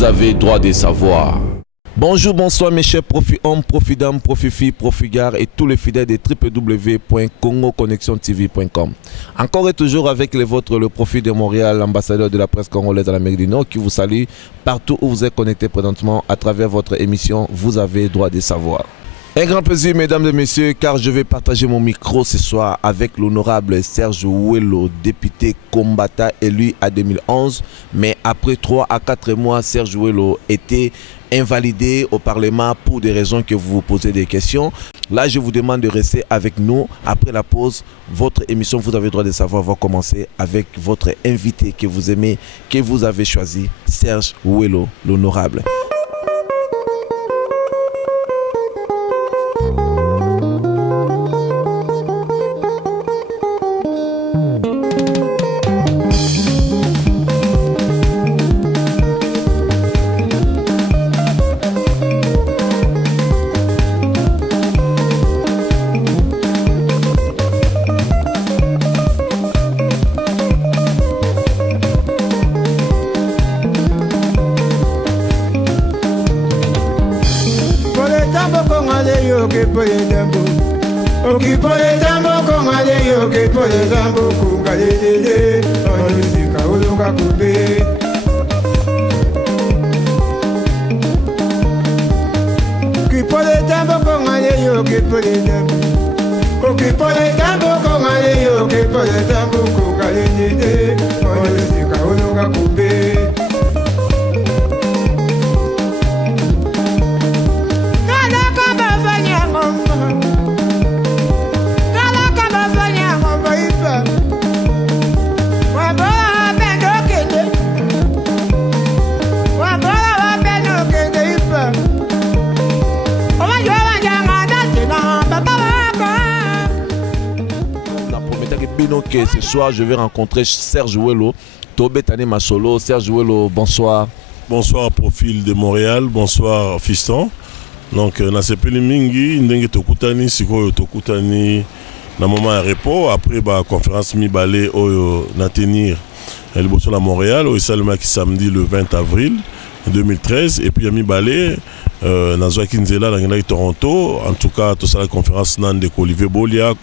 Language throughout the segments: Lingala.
vous avez droit de savoir. Bonjour, bonsoir mes chers profi-hommes, profi-dames, profi-filles, profi-gars et tous les fidèles de www.congoconnexiontv.com. Encore et toujours avec les vôtres, le Profi de Montréal, l'ambassadeur de la presse congolaise à l'Amérique du Nord, qui vous salue partout où vous êtes connectés présentement à travers votre émission Vous avez droit de savoir. Un grand plaisir, mesdames et messieurs, car je vais partager mon micro ce soir avec l'honorable Serge Ouelo, député combattant élu à 2011. Mais après 3 à 4 mois, Serge Ouelo était invalidé au Parlement pour des raisons que vous vous posez des questions. Là, je vous demande de rester avec nous. Après la pause, votre émission Vous avez le droit de savoir va commencer avec votre invité que vous aimez, que vous avez choisi, Serge Ouelo, l'honorable. Que ce soir je vais rencontrer Serge Ouelo, Tobé Tane Masolo. Serge Ouelo, bonsoir. Bonsoir Profil de Montréal, bonsoir Fiston. Donc na sepeli mingi ndenge tokutani sikoyo tokutani na moment ya repos après ba conférence mi balé oyo na tenir le bosso à Montréal au salma qui samedi le 20 avril 2013 et puis à mi balé na Zoaki Nzela dans Toronto. En tout cas tout ça la conférence nan de Olivier Boliak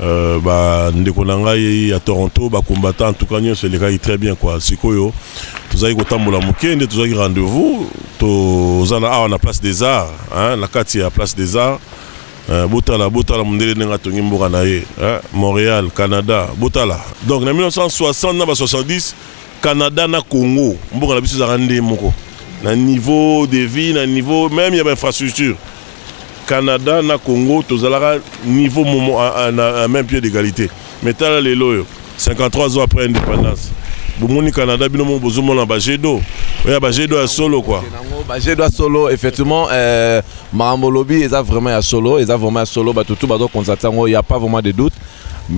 ba ndeko nangai à Toronto ba combattant en tout cas c'est les gars très bien quoi sikoyo tozaki kotambola mukende tozaki rendez-vous tozana on a place des arts hein la kati ya place des arts botala mundele nenga tongi mboka na ye Montréal Canada botala donc en 1960 na ba 70 Canada na Congo mboka na biso za rande moko na niveau de vie na niveau même il y a infrastructure Canada na Congo tozalaka niveau moment à même pied d'égalité mais tala lelo 53 ans après indépendance bomoni Canada bino mo bozomo na bajedo oya bajedo ya solo quoi bajedo ya solo effectivement Maramolobi eza vraiment ya solo eza vraiment ya solo batutu bazo konzatango il y a pas vraiment de doute.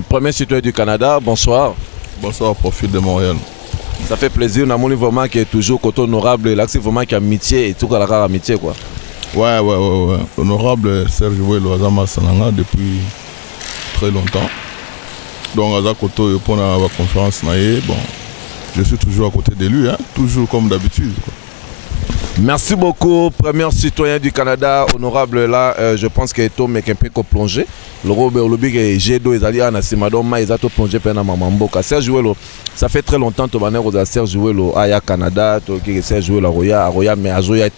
Premier citoyen du Canada, bonsoir. Bonsoir Profil de Montréal. Ça fait plaisir, on a vraiment qui est toujours côté honorable, là c'est vraiment qui a amitié et tout à la rare amitié quoi. Ouais. Honorable Serge Ouelo Azama Sananga depuis très longtemps. Donc à Koto pour la conférence naïe, bon, je suis toujours à côté de lui, hein, toujours comme d'habitude. Merci beaucoup, premier citoyen du Canada, honorable là, je pense que Tom est un peu plongé. Le Robert Lobi et G2 et Zalia Nassimadoma, ils ont plongé pendant Mamamboka. Serge Ouelo, ça fait très longtemps que tu as Serge Ouelo à Canada, tu as Serge Ouelo à Roya, mais à Zoya.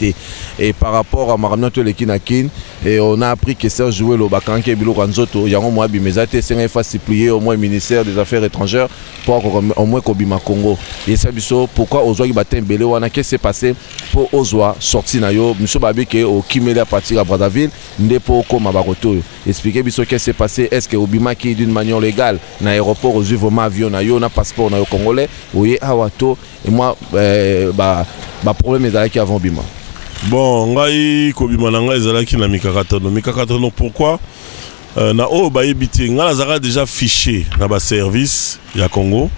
Et par rapport à Maramna Lekinakin, et on a appris que Serge Ouelo, Bakanke Bilo Ranzoto, Yango Moabi, mais été supplié au moins au ministère des Affaires étrangères pour au moins Kobima Congo. Et c'est pourquoi Ozoa Batin Belé, qu'est-ce qui s'est passé pour Ozoa sortir Nayo, M. Babike au Kimele à partir à Brazzaville, Ndepo Komabaroto. Expliquez qu'est-ce qui s'est passé, est-ce que Obima qui d'une manière légale, dans l'aéroport, aux vraiment avion, Nayo, na passeport, Nayo Congolais, oui, Awato, et moi, problème est avec avant Obima. Bon, ngai Kobima Nanga ezalaki na mikakatano. Mikakatano pourquoi na o bayebiti nga nazaka déjà fiché na ba service ya Congo.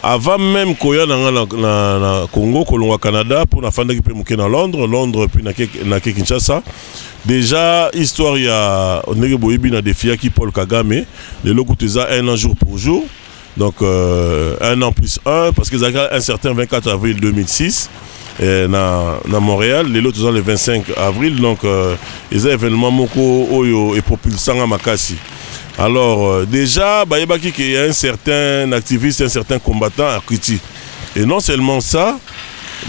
Avant même koya na Congo kolongwa Canada pour na fanda ki pe muke na Londres puis na Kinshasa. Déjà histoire ya onenge boyebi na défi ki Paul Kagame, le lokuteza 1 an jour pour jour. Donc 1 an plus 1 parce que ça a un certain 24 avril 2006. na Montréal. Les autres le 25 avril. Donc, ils ont événement moko oyo et propulsant à Makassi. Alors, déjà, il y a un certain activiste, un certain combattant à Kriti. Et non seulement ça,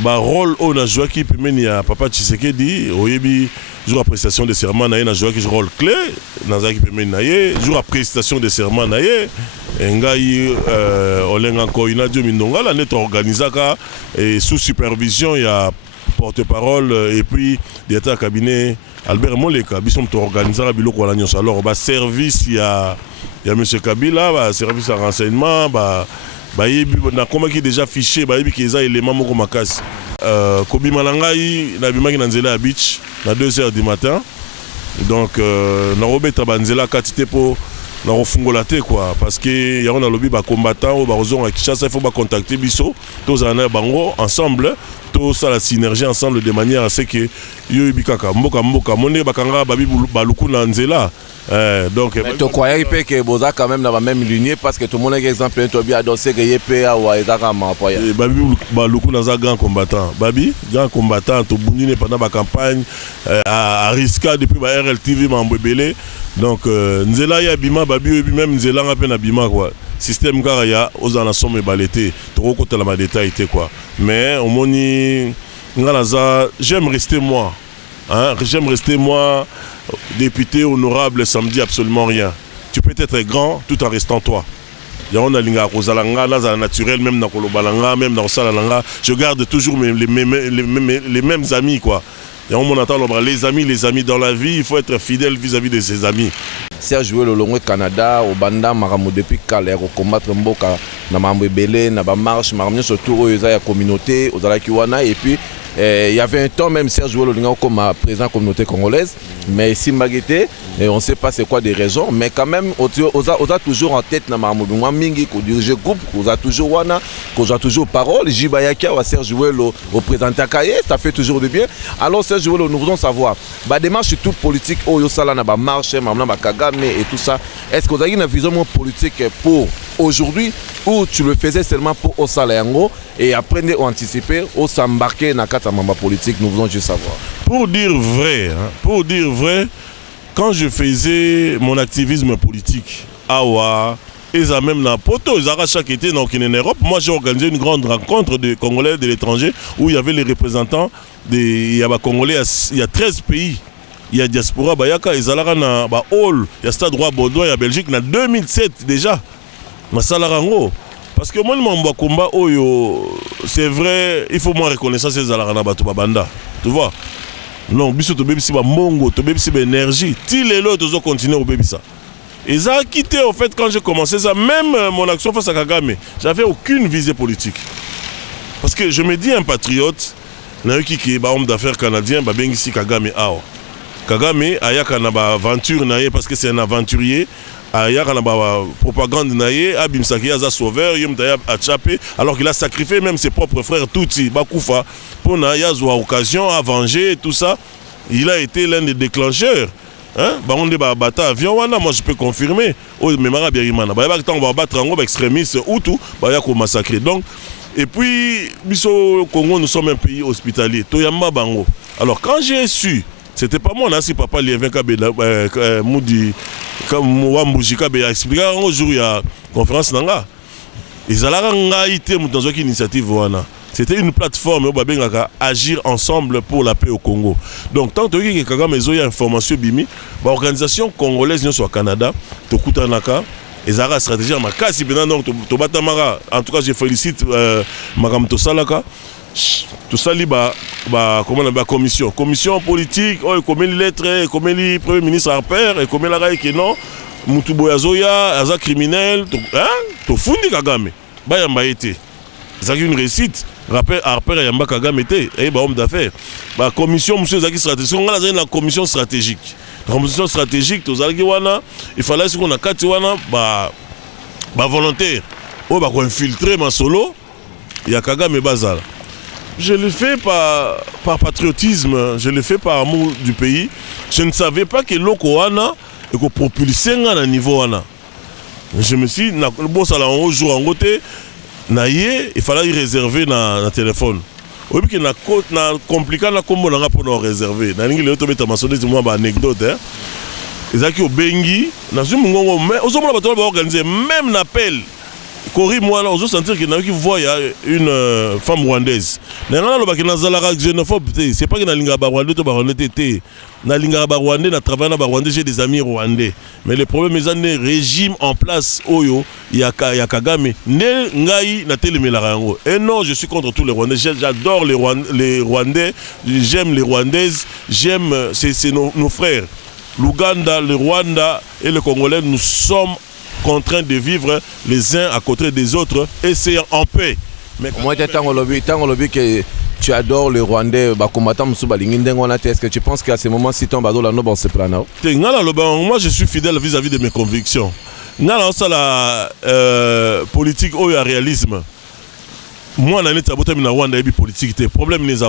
rôle on a joué qui peut mener à Papa Tshisekedi, oyebi jour à prestation de serment naye na joué qui rôle clé dans qui peut mener naye jour à prestation de serment naye ngai olenga ko ina dio mindonga la net organisaka et sous supervision il y a porte-parole et puis d'état cabinet Albert Moleka bisom to organisera biloko la nyonso. Alors service il y a monsieur Kabila, service à renseignement na koma qui déjà fiché qui les éléments moko makasi kobi malangai na bimaki na nzela ya beach na 2h du matin. Donc na robeta banzela katite po na refungola te quoi parce que ya on a lobby ba combattant ou ba rozon à Kinshasa il faut ba contacter biso tous en bango ensemble tous ça la synergie ensemble de manière à ce que yo bikaka mboka monde bakanga babi baluku na nzela. Donc tu croyais que Boza quand même dans la même lignée parce que tout le monde est exemple tu bien adossé que YPA ou Ezaka m'employé. Babi baluku na za grand combattant. Babi grand combattant to bundine pendant la campagne à risque depuis ba RLTV m'embelé. Donc nzela ya bima babi même nzela ngape na bima quoi. Système car ya aux en somme balété trop côté la détail quoi. Mais au moni ngalaza j'aime rester moi. Hein, j'aime rester moi. Député honorable, ça me dit absolument rien. Tu peux être grand tout en restant toi. On a linga kozalanga, là naturel, même dans Kolobalanga, même dans Salalanga. Je garde toujours les mêmes amis quoi. Les amis dans la vie, il faut être fidèle vis-à-vis de ses amis. Serge joué le long Canada, au Banda, Maramou depuis Calais, au combattre Mboka, na Mambo Belé, na ba marche, Maramou surtout aux communauté, aux Alakiwana et puis il y avait un temps même Serge joué le long comme président communauté congolaise, mais ici Maguete, on ne sait pas c'est quoi des raisons, mais quand même on a toujours en tête na Maramou Mingi, qu'on dirige groupe, qu'on a toujours wana, qu'on a toujours parole, Jibayakia ou Serge joué au président Takaye, ça fait toujours du bien. Alors Serge joué nous voulons savoir, bah démarche toute politique, oh yo sala na ba marche, Maramou Kagame et tout ça. Est-ce que vous avez une vision politique pour aujourd'hui ou tu le faisais seulement pour Osalayango et après anticiper ou s'embarquer dans la mamba politique? Nous voulons juste savoir. Pour dire vrai, quand je faisais mon activisme politique, awa, et ça même dans Poto, chaque été dans en Europe, moi j'ai organisé une grande rencontre de Congolais de l'étranger où il y avait les représentants des Congolais, il y a 13 pays. Il y a diaspora bayaka ezalaka na ba hall il y a stade Roi Baudouin ya Belgique na 2007 déjà masalarango parce que moi mon combat oyo c'est vrai il faut moi reconnaître ces ezalaka na bato babanda tu vois non biso to bebisi ba mongo to bebisi ba énergie ti lelo tozo continuer au bebisa et ça a quitté en fait quand j'ai commencé ça même mon action face à Kagame j'avais aucune visée politique parce que je me dis un patriote na yoki ki ba homme d'affaires canadien ba bengisi Kagame ao Kagame ayaka na ba aventure naye parce que c'est un aventurier ayaka na ba propagande naye abimsaki aza sauveur yemtaya atchapé alors qu'il a sacrifié même ses propres frères Tutsi bakufa pour na yazwa occasion à venger tout ça il a été l'un des déclencheurs hein baronde ba bata avion wana moi je peux confirmer o memara birimana ba tant va battre en extrémistes Hutu ba ya ko massacrer donc et puis biso Congo nous sommes un pays hospitalier toyamba bango alors quand j'ai su c'était pas moi, si papa Liévin Kabela, Moudi, comme Wambouji Kabela, expliqué un jour il y a conférence Nanga. Ils allaient dans une initiative. C'était une plateforme où on agir ensemble pour la paix au Congo. Donc, tant que Kagame a une information bimi, l'organisation congolaise au Canada, Tokutanaka, ils ont une stratégie. En tout cas, je félicite Magam Tosalaka. Tout ça, comment on a commission politique, comme les lettres, comme le premier ministre Harper, et comme la raille qui non, Mutuboya Zoya, Aza criminel, tout fundi Kagame, Bayamba été. C'est une réussite. Rappel Harper et Yamba Kagame était, et homme d'affaires. Commission, monsieur Zaki stratégique, on a la commission stratégique. La commission stratégique, il fallait qu'on a 4 volontaires. On va infiltrer ma solo, il y a Kagame Bazal. Je le fais par patriotisme, je le fais par amour du pays. Je ne savais pas que l'Okoana est propulsé à un niveau. Je me suis dit, bon, ça l'a un jour en côté, il fallait y réserver dans le téléphone. Oui, que na compliqué na combo na pour nous réserver. Na ningi le to beta masonné du moi anecdote hein. Ezaki obengi na zu mungongo mais ozomona bato ba organiser même n'appel. Kori moi là ozo sentir que na qui voit une femme rwandaise. Na ngana lo bakina zalaka xénophobe, c'est pas que na linga ba rwandais to ba rwandais té. Na linga ba rwandais na travailler na ba rwandais, j'ai des amis rwandais. Mais le problème est un régime en place oyo ya Kagame ne ngai na telemela rango. Et non, je suis contre tous les rwandais, j'adore les rwandais, j'aime les rwandaises, j'aime c'est nos frères. L'Ouganda, le Rwanda et le Congolais, nous sommes contraints de vivre les uns à côté des autres et c'est en paix. Mais moi, que tu adores les Rwandais, est-ce que tu penses qu'à ce moment, si tu es dans ce plan? Moi, je suis fidèle vis-à-vis de mes convictions. La politique ou le réalisme. Moi, je suis politique. Le problème est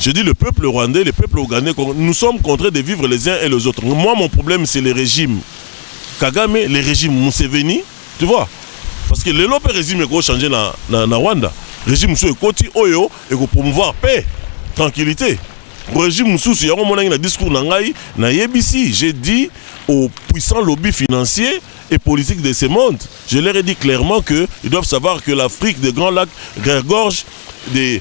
je dis le peuple rwandais, le peuple ougandais, nous sommes contraints de vivre les uns et les autres. Moi, mon problème, c'est les régimes. Kagame, les régimes Museveni, tu vois. Parce que le régime est changé dans Rwanda. Le régime est côté Oyo et pour promouvoir paix, tranquillité. Le régime Moussous, il y a un discours dans YBC. J'ai dit aux puissants lobbies financiers et politiques de ce monde, je leur ai dit clairement qu'ils doivent savoir que l'Afrique des Grands Lacs regorge des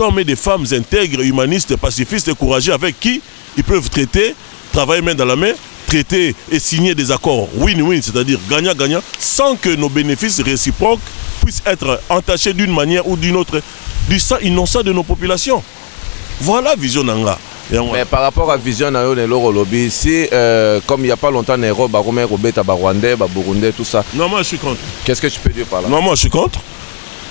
hommes et des femmes intègres, humanistes, pacifistes et courageux avec qui ils peuvent traiter, travailler main dans la main, traiter et signer des accords win-win, c'est-à-dire gagnant-gagnant, sans que nos bénéfices réciproques puissent être entachés d'une manière ou d'une autre du sang innocent de nos populations. Voilà la vision Nanga. Mais par rapport à la vision de l'Europe, si comme il n'y a pas longtemps, Rwandais, Burundais, tout ça. Non, moi je suis contre. Qu'est-ce que tu peux dire par là? Non, moi je suis contre.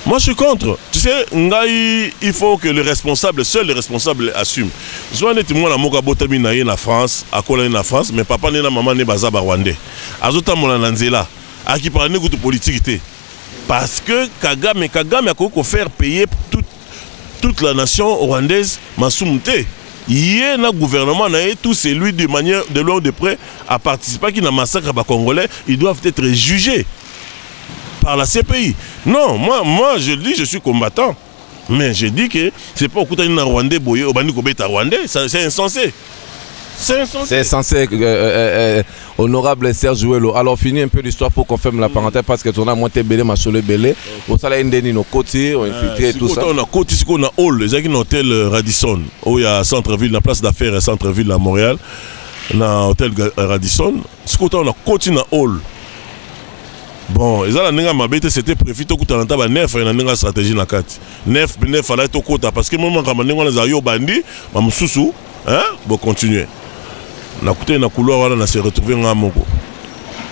Moi je suis contre. Tu sais, il faut que le responsable, seul le responsable assume. Je suis moi en France, à la France, mais papa et maman ne sont pas rwandais. Azota Molananzela, à qui parle de politique. Parce que Kagame a faire payer toute la nation rwandaise Massoumte. Il y a un gouvernement, tout celui de manière de loin ou de près à participer à un massacre congolais, ils doivent être jugés par la CPI. Non, moi je dis, je suis combattant. Mais je dis que c'est pas au coup d'un Rwandais boyé, au Bani Kobeta Rwandais, c'est insensé. C'est insensé. C'est insensé, honorable Serge Ouelo. Alors, fini un peu l'histoire pour qu'on ferme la parenthèse parce que tu as monté belé, machole belé. Au salaire indéni, nos côtés, on infiltré et tout ça. On a côté, on a hall, les gens hôtel Radisson, où il y a centre-ville, la place d'affaires centre-ville à Montréal. On a hôtel Radisson. Ce côté, on a côté, on a hall. Bon, c'était prévu tout le temps, neuf et une stratégie na carte. Neuf fallait tout côté parce que moi quand on a eu bandi, mam sousou, hein, bon continuer. Na côté na couloir on s'est retrouvé ngamoko.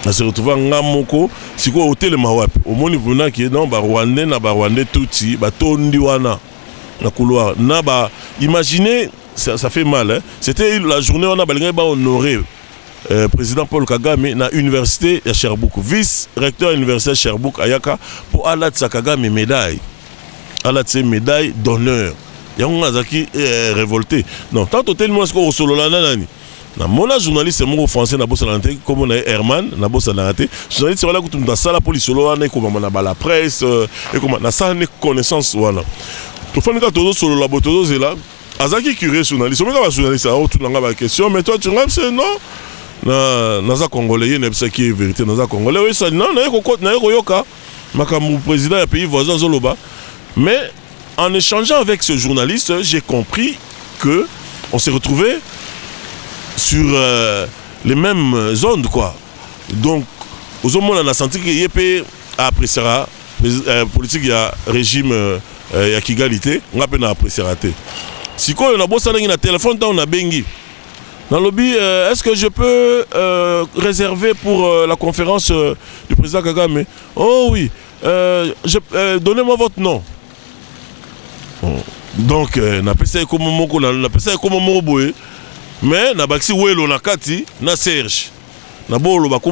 On s'est retrouvé ngamoko, si quoi hôtel mawapi. Au moins il qui non ba Rwandais na ba Rwandais touti, ba tondi wana na couloir. Na ba imaginez ça fait mal hein. C'était la journée on a balingé ba honoré. Président Paul Kagame na université de Sherbrooke, vice-recteur de l'université de Sherbrooke Ayaka pour Alatsa Kagame médaille. Alatsa médaille d'honneur. Il y a un qui est révolté. Non, tant tellement est-ce qu'on solo la nani. Na mona journaliste mon français na bossa lanté comme on a Herman na bossa lanté. Journaliste voilà que tu dans sala police solo na comme na la presse et comme na ça ne connaissance voilà. Tu fais que todo solo la botozo zela. Azaki curieux journaliste. On va journaliste à tout dans la question mais toi tu regardes c'est non. Naza Congolais, il y a une vérité. Naza Congolais, oui, ça, non, le président du pays voisin Zoloba. Mais en échangeant avec ce journaliste, j'ai compris que on s'est retrouvé sur les mêmes zones, quoi. Donc, aux hommes, on a senti qu'il y a apprécié politique, il y a régime, il y a Kigalité, on a peine à apprécier. Si quoi, on a beau s'en un téléphone, on a bengi. Dans le lobby, est-ce que je peux réserver pour la conférence du président Kagame? Oh oui, donnez-moi votre nom. Donc, on appelle ça comme Moroboé, mais on a baxi Ouelo na Kati, na Serge. On a baxi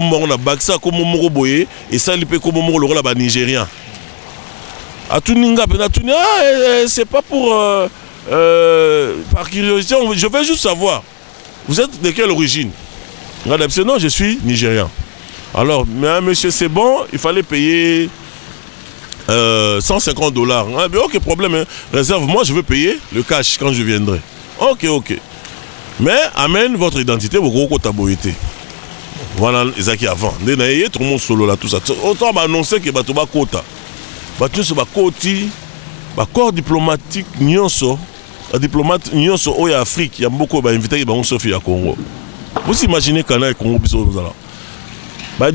comme Moroboé, et ça, il peut comme Moro là-bas nigérien. A tout Ninga, c'est pas pour par curiosité, je veux juste savoir. Vous êtes de quelle origine? Non, je suis nigérian. Alors, monsieur, c'est bon, il fallait payer $150. Ah, ben, ok, problème, hein. Réserve, moi je veux payer le cash quand je viendrai. Ok, ok. Mais amène votre identité, vos gros taboyété. Voilà, ils qui avant. Tout le monde solo là, tout ça. Autant annoncer que Batoba Kota. Batu se bakoti, corps diplomatique, nyonso, diplomate nyonso au Afrique, il y a beaucoup d'invités qui vont sortir au Congo. Vous imaginez qu'en a Congo biso là.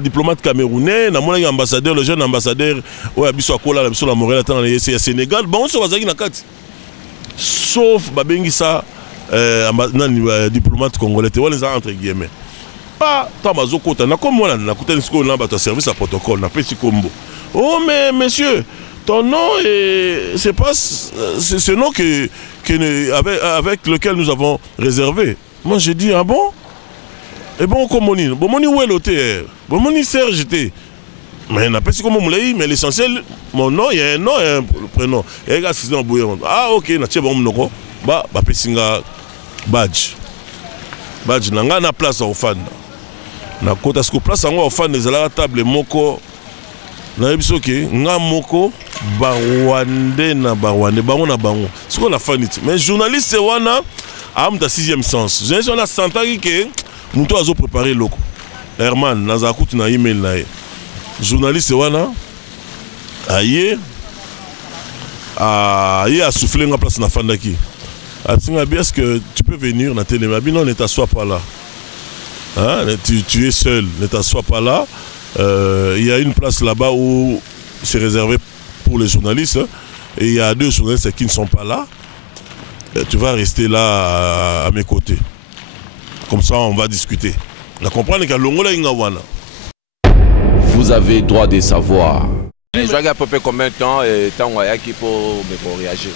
Diplomate camerounais, na mona ambassadeur, le jeune ambassadeur au biso akola la biso la Montréal attend le Sénégal, bon on se bazaki na kati. Sauf babengi ça diplomate congolais, tu vois les entre guillemets. Pas tant bazokota na comme moi na kutani siko na bato service à protocole na petit combo. Oh mais monsieur, ton nom c'est pas ce nom avec lequel nous avons réservé. Moi j'ai dit ah bon? Et bon comme moni où est l'hôtel? Bon moni Serge était. Mais n'a pas si comme moulay mais l'essentiel mon nom il y a un nom et un prénom. Et gars c'est dans bouillon. Ah OK na tche bon noko ba pesinga badge nanga na place au fan. Na kota ce place en au fan des la table moko na biso ke nga moko barwande na barwande bango na bango. Ce qu'on a fanit. Mais journaliste wana am ta 6e sens. Je on a senti que nous avons préparé loko. Herman naza kutu na email na ye. Journaliste wana aye a soufflé na place na fandaki. Est-ce que tu peux venir na télé? Non, ne t'assois pas là. Hein? Tu es seul, ne t'assois pas là. Il y a une place là-bas où c'est réservé pour les journalistes. Et il y a 2 journalistes qui ne sont pas là. Tu vas rester là à mes côtés. Comme ça, on va discuter. Vous avez droit de savoir. Je vais à peu près combien de temps et tant qu'il faut me réagir.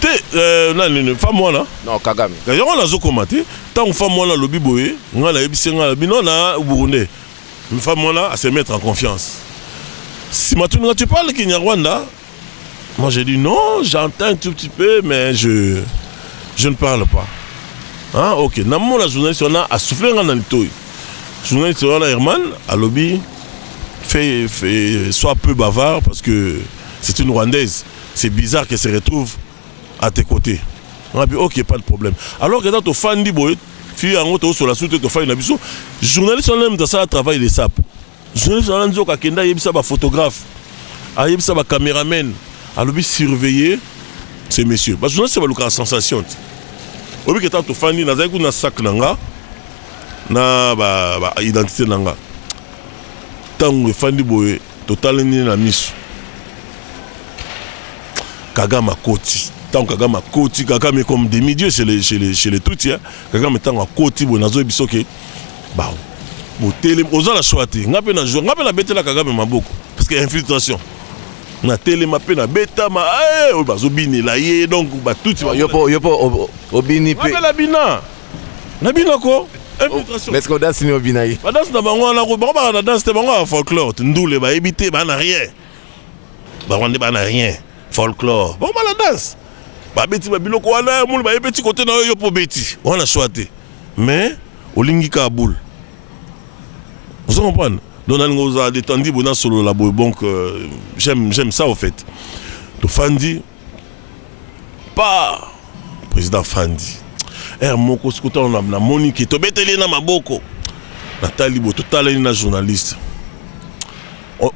Femme là. Non, Kagame. On a zokomate. Tant femme là lobby boy, on a ebissenga bino na Burundi. Une femme là à se mettre en confiance. Si maintenant tu parles Kinyarwanda, moi j'ai dit non, j'entends un tout petit peu mais je ne parle pas. Ah OK, na mon la journaliste on a soufflé dans le toy. Journaliste on a Herman à lobby fait soit peu bavard parce que c'est une Rwandaise. C'est bizarre qu'elle se retrouve à tes côtés. On a dit OK, pas de problème. Alors que dans ton fan dit boy, fille en haut sur la soute de fan na biso, journaliste on aime dans ça travail les sap. Journaliste on a dit kenda yebisa ba photographe, yebisa ba caméraman, à lobby surveiller ces messieurs. Parce que journaliste c'est la sensation. Obi que tant ton fan dit na zaïku na sac nanga na ba identité nanga. Tant fan dit boy, total ni na miso. Kagame Koti. Tant Kagame Koti, Kagame comme demi-dieu chez les Tutsis. Kagame tant Koti, bon, nazo bisoke. Bah, bon, télé, osa la choisi. Ngape na jouer, ngape na bête la Kagame maboko. Parce qu'il y a infiltration. Na télé ma pe na bêta ma, eh, bah, zobini la yé, donc bah tout. Yopo, obini pe. Ngape la bina. Na bina quoi? Infiltration. Est-ce qu'on danse ni obina yé? Ba danse na bango na ko, ba na danse te bango folklore, ndoule ba éviter ba na rien. Ba wande ba na rien. Folklore. Bon, bah la danse. Bah, Betty, bah, biloko, wana, moule, bah, petit côté, na yo pour Betty. On a choisi. Mais, au lingi Kaboul. Vous comprenez? Donc, on a détendu, bon, solo la bon, j'aime ça, au fait. Le Fandi, pas, président Fandi. Moko, ce on a Monique, to beteli na maboko. Nathalie, bo, total, na journaliste.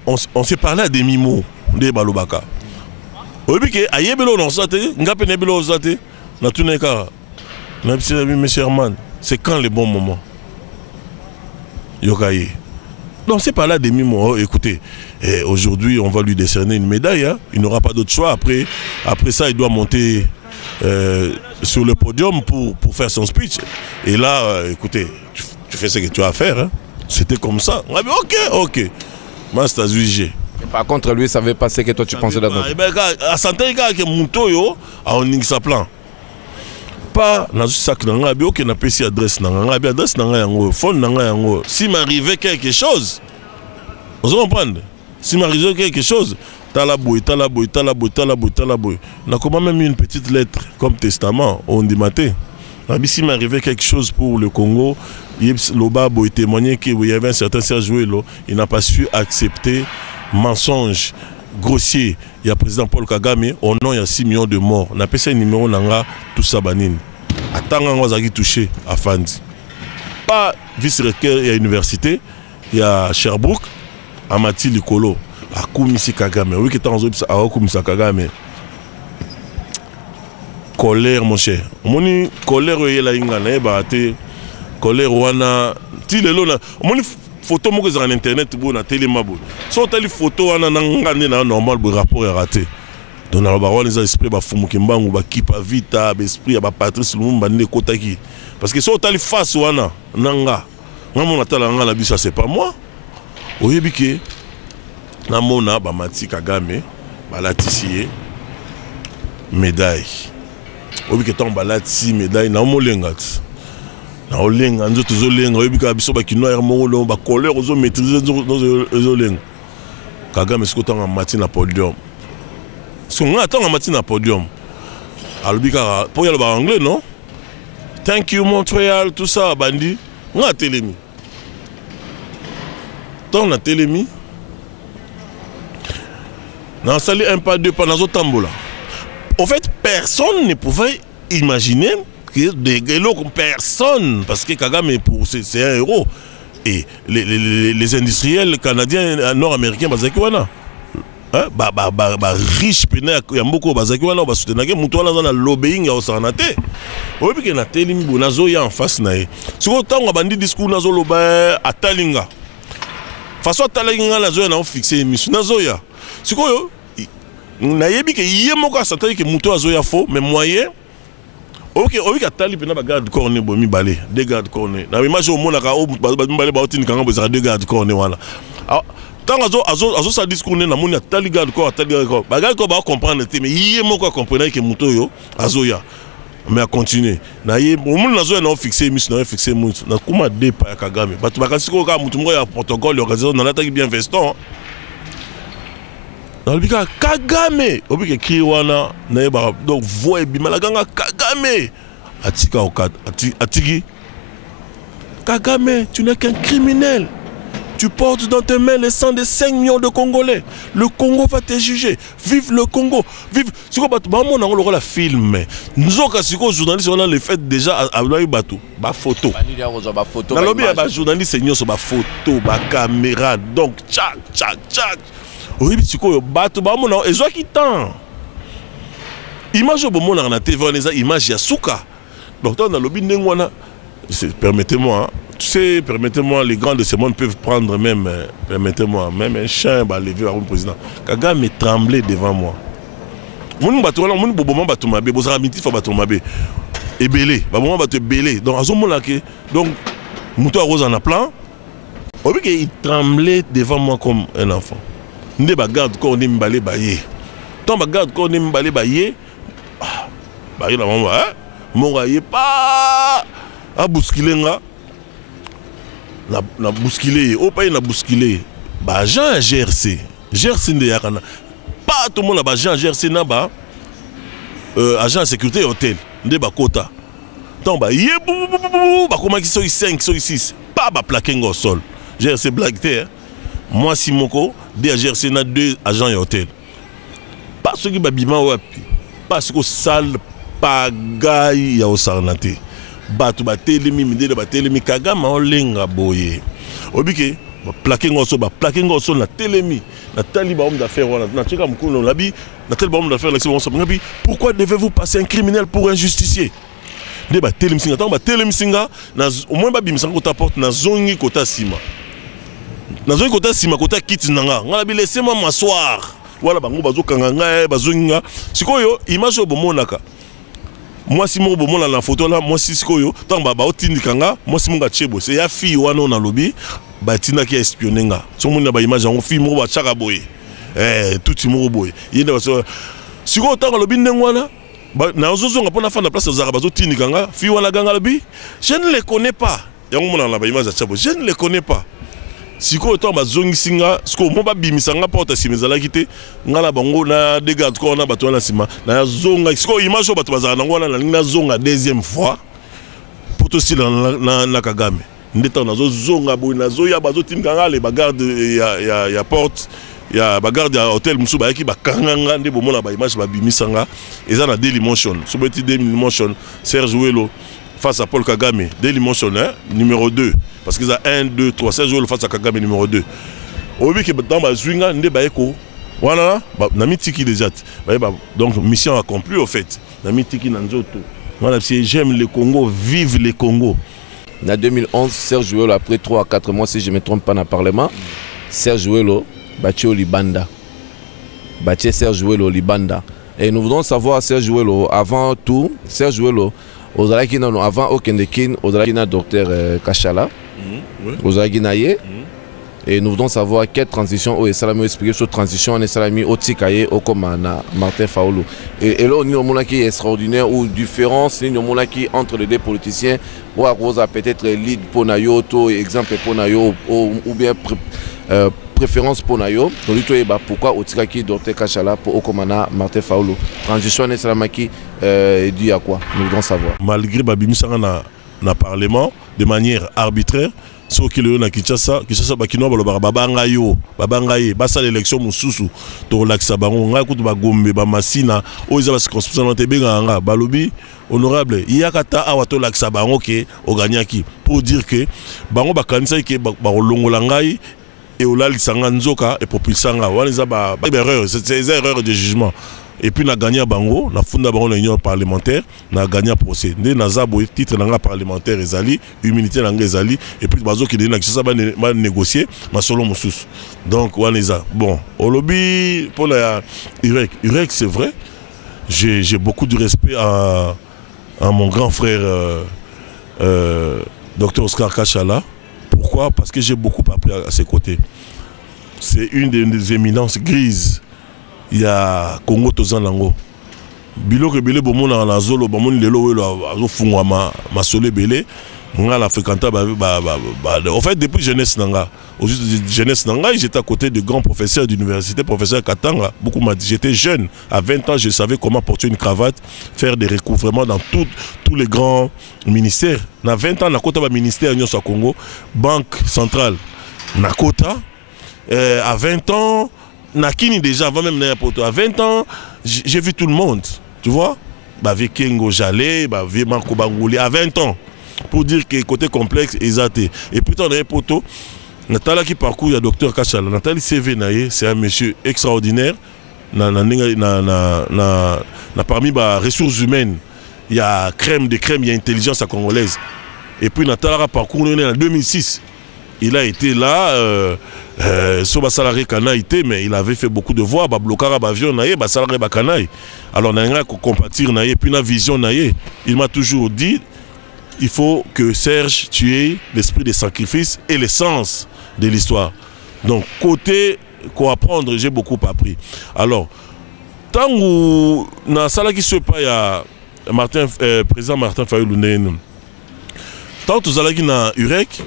On s'est parlé à demi-mot, de Balobaka. Obi ke ayebelo non ça te ngape nebelo ça te na tuneka na monsieur Herman c'est quand les bons moments yokaye donc c'est pas là des mimos. Écoutez, aujourd'hui on va lui décerner une médaille hein. Il n'aura pas d'autre choix après ça il doit monter sur le podium pour faire son speech et là écoutez tu fais ce que tu as à faire hein. C'était comme ça on a dit OK Master Zuige. Par contre, lui, ça ne savait pas ce que toi tu pensais d'abord. À santé, que Moutoyo a un saplan. Pas dans ce sac, ok, n'a pas si adresse, adresse, phone, si m'arrivait quelque chose, vous comprenez? Si m'arrivait quelque chose, talaboy. On a comment même une petite lettre comme testament, on dit maté. Si m'arrivait quelque chose pour le Congo, Loba a témoigné qu'il y avait un certain Serge Ouelo, il n'a pas su accepter mensonge grossier, il y a président Paul Kagame, au nom il y a 6 millions de morts. On appelle ça un numéro nanga tout ça banine. Attends, on va toucher à Fandi. Pas vice-recteur, il y a université, il y a Sherbrooke, Amati Likolo, à Koumisi Kagame. Oui, qui est en zone à Koumisi Kagame. Colère, mon cher. Mon colère, il y a la ingana, colère, wana. Tilelo, mon photo, moi, sur internet, bon, na télé, mabo. So, tali photo, wana, nangane, na normal, le rapport est raté. Donc, on va les esprits, ba fumu kimbangu, ba kipa vita, ba esprit, ba Patrice Lumumba, ne kotaki. Parce que si on tali face, wana, nanga, mon atala, nanga, la bisa, c'est pas moi. Oyebike, namona, ba Mati Kagame, ba latissier, médaille. Oyebike, tant ba lati, médaille, na molengat. Na olenga, nzo tozolenga, oyebike, abiso, ba kino, hermolo, ba colère, ozo maîtriser, ozolenga. Kagame, ce qu'autant, Mati na podium. Si on attend un matin à podium, pour y aller en anglais, non? Thank you Montréal, tout ça, bandi. On a télémi. Tant on a télémi. On a salé un pas, deux pas dans autre tambour là. En fait, personne ne pouvait imaginer que des guélos comme personne, parce que Kagame c'est un héros. Et les industriels canadiens, nord-américains, bazakiwana. Riche pena ya mboko bazaki wana ba soutenake mutu wana na lobbying ya osanate oyebi ke na telimbo nazo ya en face na ye siko tango bandi discours nazo loba atalinga façon atalinga nazo ya na fixer émission nazo ya siko yo na yebi ke ye moko asatali ke mutu azo ya faux mais moyen OK oyebi atali pena ba garde corps ne bomi balé deux garde corps ne na image au mona ka o balé ba otini kanga bozara deux garde corps ne wana. Tant que ça discours na moni atali garde corps ba garde corps ba comprendre mais yé moko comprendre que muto yo azoya mais à continuer na yé mon nazo na fixer mission na fixer mutu na kuma dépa ya Kagame batu bakasi ko ka mutu moko ya protocole organisation na nataki bien veston na bika Kagame obike ki wana na ba donc voix bimala ganga Kagame atika okad atiki Kagame tu n'es qu'un criminel. Tu portes dans tes mains le sang de 5 millions de Congolais. Le Congo va te juger. Vive le Congo. Vive. Si on a le film, nous avons journalistes, on a le fait déjà à Batou. Ba photo. Dans le lobby, les journalistes, ils ont photo, ba caméra. Donc, tchac, tchac, tchac. Oui, tu sais, Batou, ils ont qui tant. Image au moment où on a TV, on a image à Souka. Donc, dans le lobby, permettez-moi. Tu sais, permettez-moi, les grands de ce monde peuvent prendre même, permettez-moi, même un chien va lever à un président. Kagame me tremblait devant moi. Mon bateau, mon bobo batumabé, bozara mitif batumabé. Et belé, baboma batu belé. Donc, à ce moment-là, donc, Mouto Rose en a plein. Il tremblait devant moi comme un enfant. Nde bagarde quand on est m'balé baillé. Tant bagarde quand on est m'balé baillé. Baillé la maman, hein? Moraillé pas. A bousculer nga. Na bousculé, au pays na bousculé. Bah agent GRC. GRC de yakana. Pas tout le monde a agent GRC na ba agent de sécurité hôtel. Nde ba quota. Tant ba yé ba comment qui sont 5, sont 6. Pas ba plaqué au sol. GRC blague terre. Moi Simoko, des GRC na 2 agents de hôtel. Parce que ba bima wapi. Parce que salle pagaille ya osarnaté. Batu batelemi midele batelemi Kagame olenga boye obike ba plaqué ngoso na telemi na tali ba homme d'affaires na tcheka mkuno labi na tali ba homme d'affaires l'action ngabi pourquoi devez-vous passer un criminel pour un justicier de ba telemi singa tant ba telemi singa na au moins ba bimisa ko ta porte na zongi kota sima kota kiti nanga ngala laissez-moi m'asseoir voilà bango bazo kanganga bazonga sikoyo image obomonaka. Moi si mon bon la photo là moi si sikoyo tant ba otindi kanga moi si mon gachebo c'est ya fille wana na lobby ba tina ki espionner nga so mon na ba image en fille mo ba chaka boye tout mo boye yende ba so sikoyo tant lobby ndengwana ba na zozo nga pona fana place za ba otindi kanga fille wana ganga lobby je ne les connais pas yango mon na ba image chabo je ne les connais pas sikoyo tant ba zongi singa sikoyo mo ba bimisanga porte simezala kité ngala bango na dégâts ko na bato na sima na zonga sikoyo image bato bazala nango na zonga deuxième fois pour aussi na Kagame ndeta na zonga boy na zoya bazo timkanga le bagarde ya porte il y a bagarde à hôtel musu ba ki ba kanganga nde bomona ba image ba bimisanga eza na Dailymotion sobeti Dailymotion Serge Ouelo face à Paul Kagame Dailymotion hein, numéro 2 parce qu'ils a 1 2 3 Serge Ouelo face à Kagame numéro 2 obi ke dans ba zwinga nde ba eko voilà na mitiki déjà donc mission accomplie au fait na mitiki na nzoto voilà si j'aime le Congo vive le Congo. En 2011 Serge Ouelo après 3 à 4 mois si je ne me trompe pas dans le parlement Serge Ouelo Bâti au Libanda. Bâti Serge Ouelo Libanda. Et nous voulons savoir Serge Ouelo, avant tout, Serge Ouelo, avant Okendekin, au docteur Kachala, aux Aguinaye. Et nous voulons savoir quelle transition au Salami expliqué sur transition en Salami au Tikaye au Komana Martin Faoulou. Et là, on a qui est extraordinaire ou différence entre les deux politiciens ou à cause peut-être lead pour Nayoto, exemple pour Nayo ou bien préférence pour Nayo. Donc, pourquoi au Tikaki docteur Kachala pour Okomana Martin Faoulou. Transition en Salamaki dit à quoi? Nous voulons savoir. Malgré Babimi Sangana dans le Parlement de manière arbitraire. So qui le na Kinshasa bakino baloba babangayo babangaye basa l'élection mususu to lakisa bango nga kutu bagombe ba masina oza ba circonscription te benga nga balobi honorable yakata awato lakisa bango ke oganyaki pour dire que bango bakanisa ke ba longola ngai et olali sanga nzoka et populsanga wana za ba erreur c'est erreur de jugement. Et puis, on a gagné à Bango, on a fondé l'union parlementaire, on a gagné à procès. On a gagné titre parlementaire, immunité, et puis, bazo qui a négocié, ma solo moussous. Donc, on est bon. Au lobby, pour la Urek, c'est vrai. J'ai beaucoup de respect à mon grand frère, Dr Oscar Kachala. Pourquoi? Parce que j'ai beaucoup appris à ses côtés. C'est une des éminences grises. Il y a Congo Tozanango. Biloko belé bomona na zolo bomoni lelo welo azofungwa masole belé nga la fréquenta en fait depuis jeunesse nanga au juste de jeunesse nanga j'étais à côté de grands professeurs d'université professeur Katanga beaucoup m'a dit j'étais jeune à 20 ans je savais comment porter une cravate faire des recouvrements dans tous les grands ministères na 20 ans na kota ba ministère nyonso Congo banque centrale na kota à 20 ans Nakini déjà, avant même n'importe à 20 ans, j'ai vu tout le monde, tu vois. Avec Kengo Jalé, avec Marco Bangouli, à 20 ans, pour dire que côté complexe, exacté. Et puis, on a un poteau, Nathalie qui parcourt, il y a Dr Kachala. Nathalie CV, c'est un monsieur extraordinaire. Parmi les ressources humaines, il y a crème de crème, il y a intelligence à congolaise. Et puis, Nathalie a parcouru en 2006. Il a été là. Soba salarié Kanaïté, mais il avait fait beaucoup de voix, blocara bavion naïe, salarié bakanaï. Alors on a compatir naïe, puis la vision naïe. Il m'a toujours dit, il faut que Serge tu aies l'esprit de sacrifice et l'essence de l'histoire. Donc côté quoi apprendre, j'ai beaucoup appris. Alors tant que na sala qui se passe à Martin président Martin Fayoulou tant que vous allez na Urek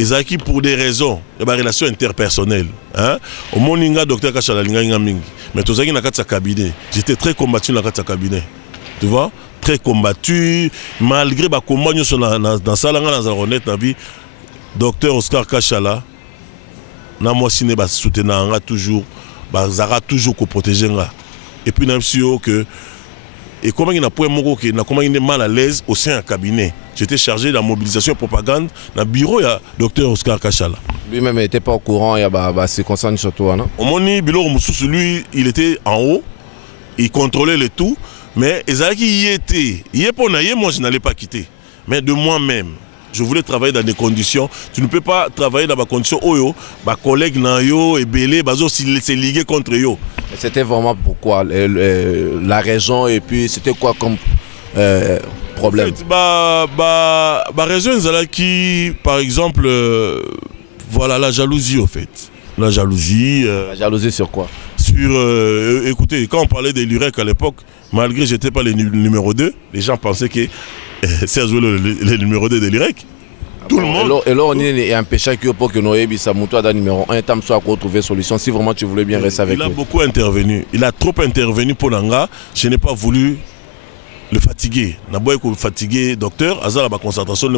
et pour des raisons de relations interpersonnelles. Au Moninga, docteur Kachala, mais tous les gens cabinet. J'étais très combattu dans le cabinet. Tu vois? Très combattu. Malgré les combats dans la vie, docteur Oscar Kachala, moi soutenir toujours, toujours protéger. Et puis, que et comment il n'a pas comment il est mal à l'aise au sein du cabinet. J'étais chargé de la mobilisation et propagande dans le bureau de docteur Oscar Kachala. Lui-même n'était pas au courant, il y a ses concerns sur toi, non? Au moment où lui, il était en haut, il contrôlait le tout, mais Ezaki y était. Moi, je n'allais pas quitter. Mais de moi-même, je voulais travailler dans des conditions. Tu ne peux pas travailler dans des conditions où les collègues et Belé, c'est ligué contre eux. C'était vraiment pourquoi la raison et puis c'était quoi comme problème? En fait, raison qui, par exemple, voilà la jalousie en fait. La jalousie. La jalousie sur quoi? Sur, écoutez, quand on parlait de l'UREC à l'époque, malgré que je n'étais pas le numéro 2, les gens pensaient que Serge le numéro 2 de l'UREC. Tout le monde. Et là, on est empêché pour que Noé Bissamouto dans numéro 1 et soit trouver solution si vraiment tu voulais bien rester avec lui. Il a beaucoup intervenu. Il a trop intervenu pour Nanga. Je n'ai pas voulu le fatiguer. Fatigué, docteur, Azar la concentration.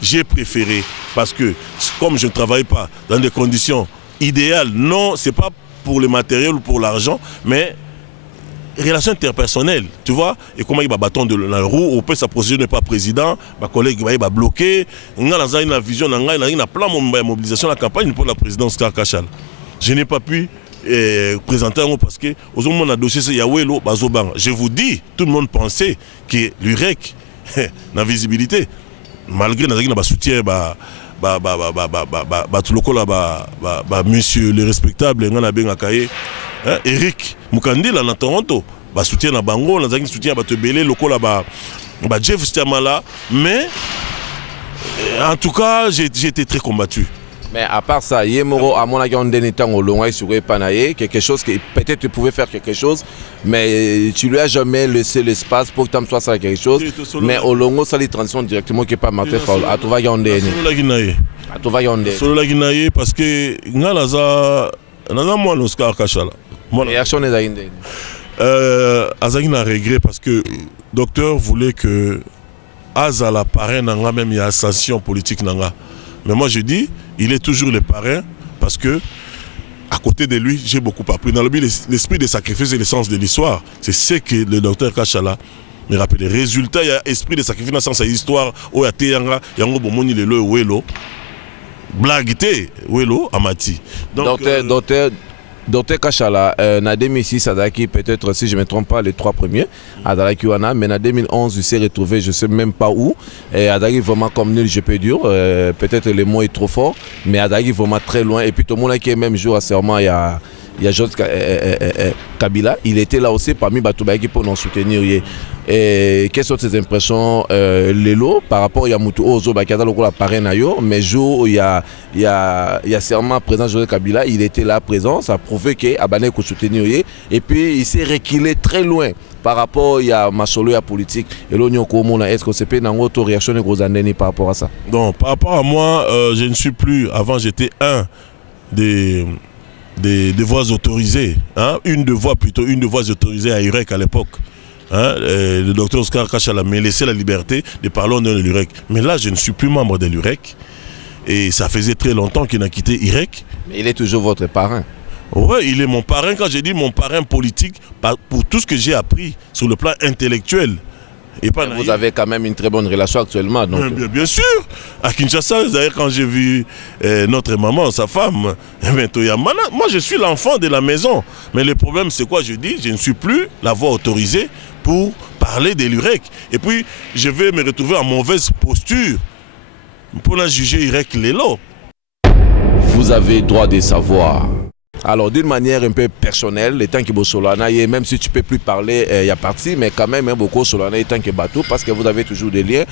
J'ai préféré parce que comme je ne travaille pas dans des conditions idéales, non, c'est pas pour le matériel ou pour l'argent, mais relations interpersonnelles, tu vois, et comment il va bâton de la roue, au peut sa procédure n'est pas président, ma collègue va bloquer, on a une vision, on a un plan de mobilisation de la campagne pour la présidence Oscar Kachala. Je n'ai pas pu présenter un mot parce que aux moments on a dossier c'est Yawelo Bazobang. Je vous dis, tout le monde pensait que l'UREC n'a visibilité, malgré notre soutien, tout le là, monsieur le respectable, on a bien accueilli. Eric Mukandi là dans Toronto, soutien à Bango, on a soutien à Tebele, local là, Jeff Stamala, mais en tout cas j'ai été très combattu. Mais à part ça, Yemoro, à mon avis, on a au loin sur Panaye, quelque chose qui peut-être tu pouvais faire quelque chose, mais tu lui as jamais laissé l'espace pour que tu fasses quelque chose. Mais au long, ça les transitions directement qui n'est pas Martin Faul. À tout va gagner. À tout va gagner. Solo la Guinaye parce que Nalaza, moi l'Oscar Kachala. Réaction des Aïndé. Azagin a regret parce que le docteur voulait que Azala parrain n'anga même il y a ascension politique n'anga. Mais moi je dis, il est toujours le parrain parce que à côté de lui, j'ai beaucoup appris. Dans l'esprit des sacrifices et l'essence de l'histoire, c'est ce que le docteur Kachala me rappelle. Les résultats, il y a esprit de sacrifice dans sa histoire. Où il y a Teyanga, il y a un bomoni le Welo, Blagité, Welo, Amati. Docteur Kachala, en 2006, Adaki, peut-être si je ne me trompe pas, les 3 premiers, Adaki Wana, mais en 2011, il s'est retrouvé, je ne sais même pas où, et Adaki vraiment comme nul, je peux dire, peut-être le mot est trop fort, mais Adaki vraiment très loin, et puis tout le monde qui est même jour à serment, il y a Georges Kabila, il était là aussi parmi Batoubaki pour nous soutenir. Et quelles sont tes impressions, Lélo, par rapport à Yamoutou Ozo, Bakada, le rôle apparaît Nayo, mais jour où il y a serment présent Georges Kabila, il était là présent, ça a prouvé qu'Abane peut soutenir. Et puis il s'est reculé très loin par rapport à Masolo, à politique. Et l'Union Komona, est-ce que c'est pas une autre réaction de gros années par rapport à ça? Non, par rapport à moi, je ne suis plus, avant j'étais un des voix autorisées, hein? Une de voix autorisée à UREC à l'époque. Hein? Le docteur Oscar Kachala m'a laissé la liberté de parler au nom de l'UREC. Mais là, je ne suis plus membre de l'UREC. Et ça faisait très longtemps qu'il a quitté UREC. Mais il est toujours votre parrain. Oui, il est mon parrain. Quand j'ai dit mon parrain politique, pour tout ce que j'ai appris sur le plan intellectuel. Et pas vous avez quand même une très bonne relation actuellement. Donc... Bien sûr. À Kinshasa, d'ailleurs, quand j'ai vu notre maman, sa femme, moi je suis l'enfant de la maison. Mais le problème, c'est quoi? Je dis, je ne suis plus la voix autorisée pour parler de l'UREC. Et puis, je vais me retrouver en mauvaise posture pour la juger l'UREC Lélo. Vous avez droit de savoir. Alors d'une manière un peu personnelle, les temps qui sont Solana, même si tu ne peux plus parler, il y a parti, mais quand même beaucoup Solana, les temps qui bateau, parce que vous avez toujours des liens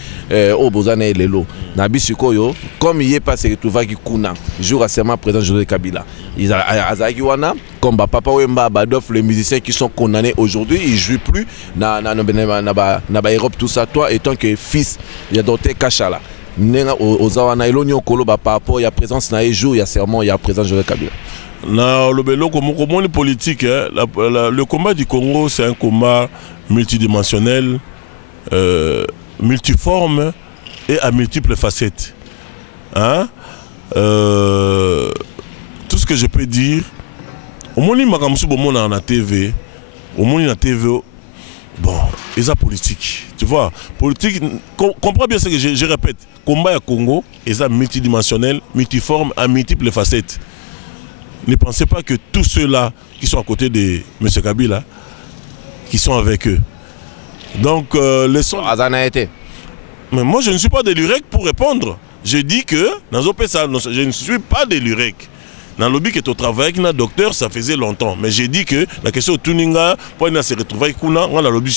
au Bozana et Lelo. Nabi Sukoyo, comme il est passé tout va qui kuna, jour à serment présent José Kabila. Ils a Azagiwana, comme Papa Wemba Badof, les musiciens qui sont condamnés aujourd'hui, ils ne jouent plus dans Europe, tout ça. Toi, étant que fils, il y a d'autres Kachala. Aux Awana, il y a par rapport à la présence, il y a jour, il y a serment, il y a présence José Kabila. Le politique, le combat du Congo, c'est un combat multidimensionnel, multiforme et à multiples facettes. Hein? Tout ce que je peux dire, au moins il la TV, au moins la TV, bon, ils ont politique. Tu vois, politique, comprends bien ce que je répète. Combat à Congo, ils ont multidimensionnel, multiforme, à multiples facettes. Ne pensez pas que tous ceux-là qui sont à côté de M. Kabila, qui sont avec eux. Donc, laissons... Mais moi, je ne suis pas de l'UREC pour répondre. Je dis que, je ne suis pas de l'UREC. Dans le lobby qui est au travail avec un docteur, ça faisait longtemps. Mais j'ai dit que la question de Tuninga, pour se retrouver avec le lobby,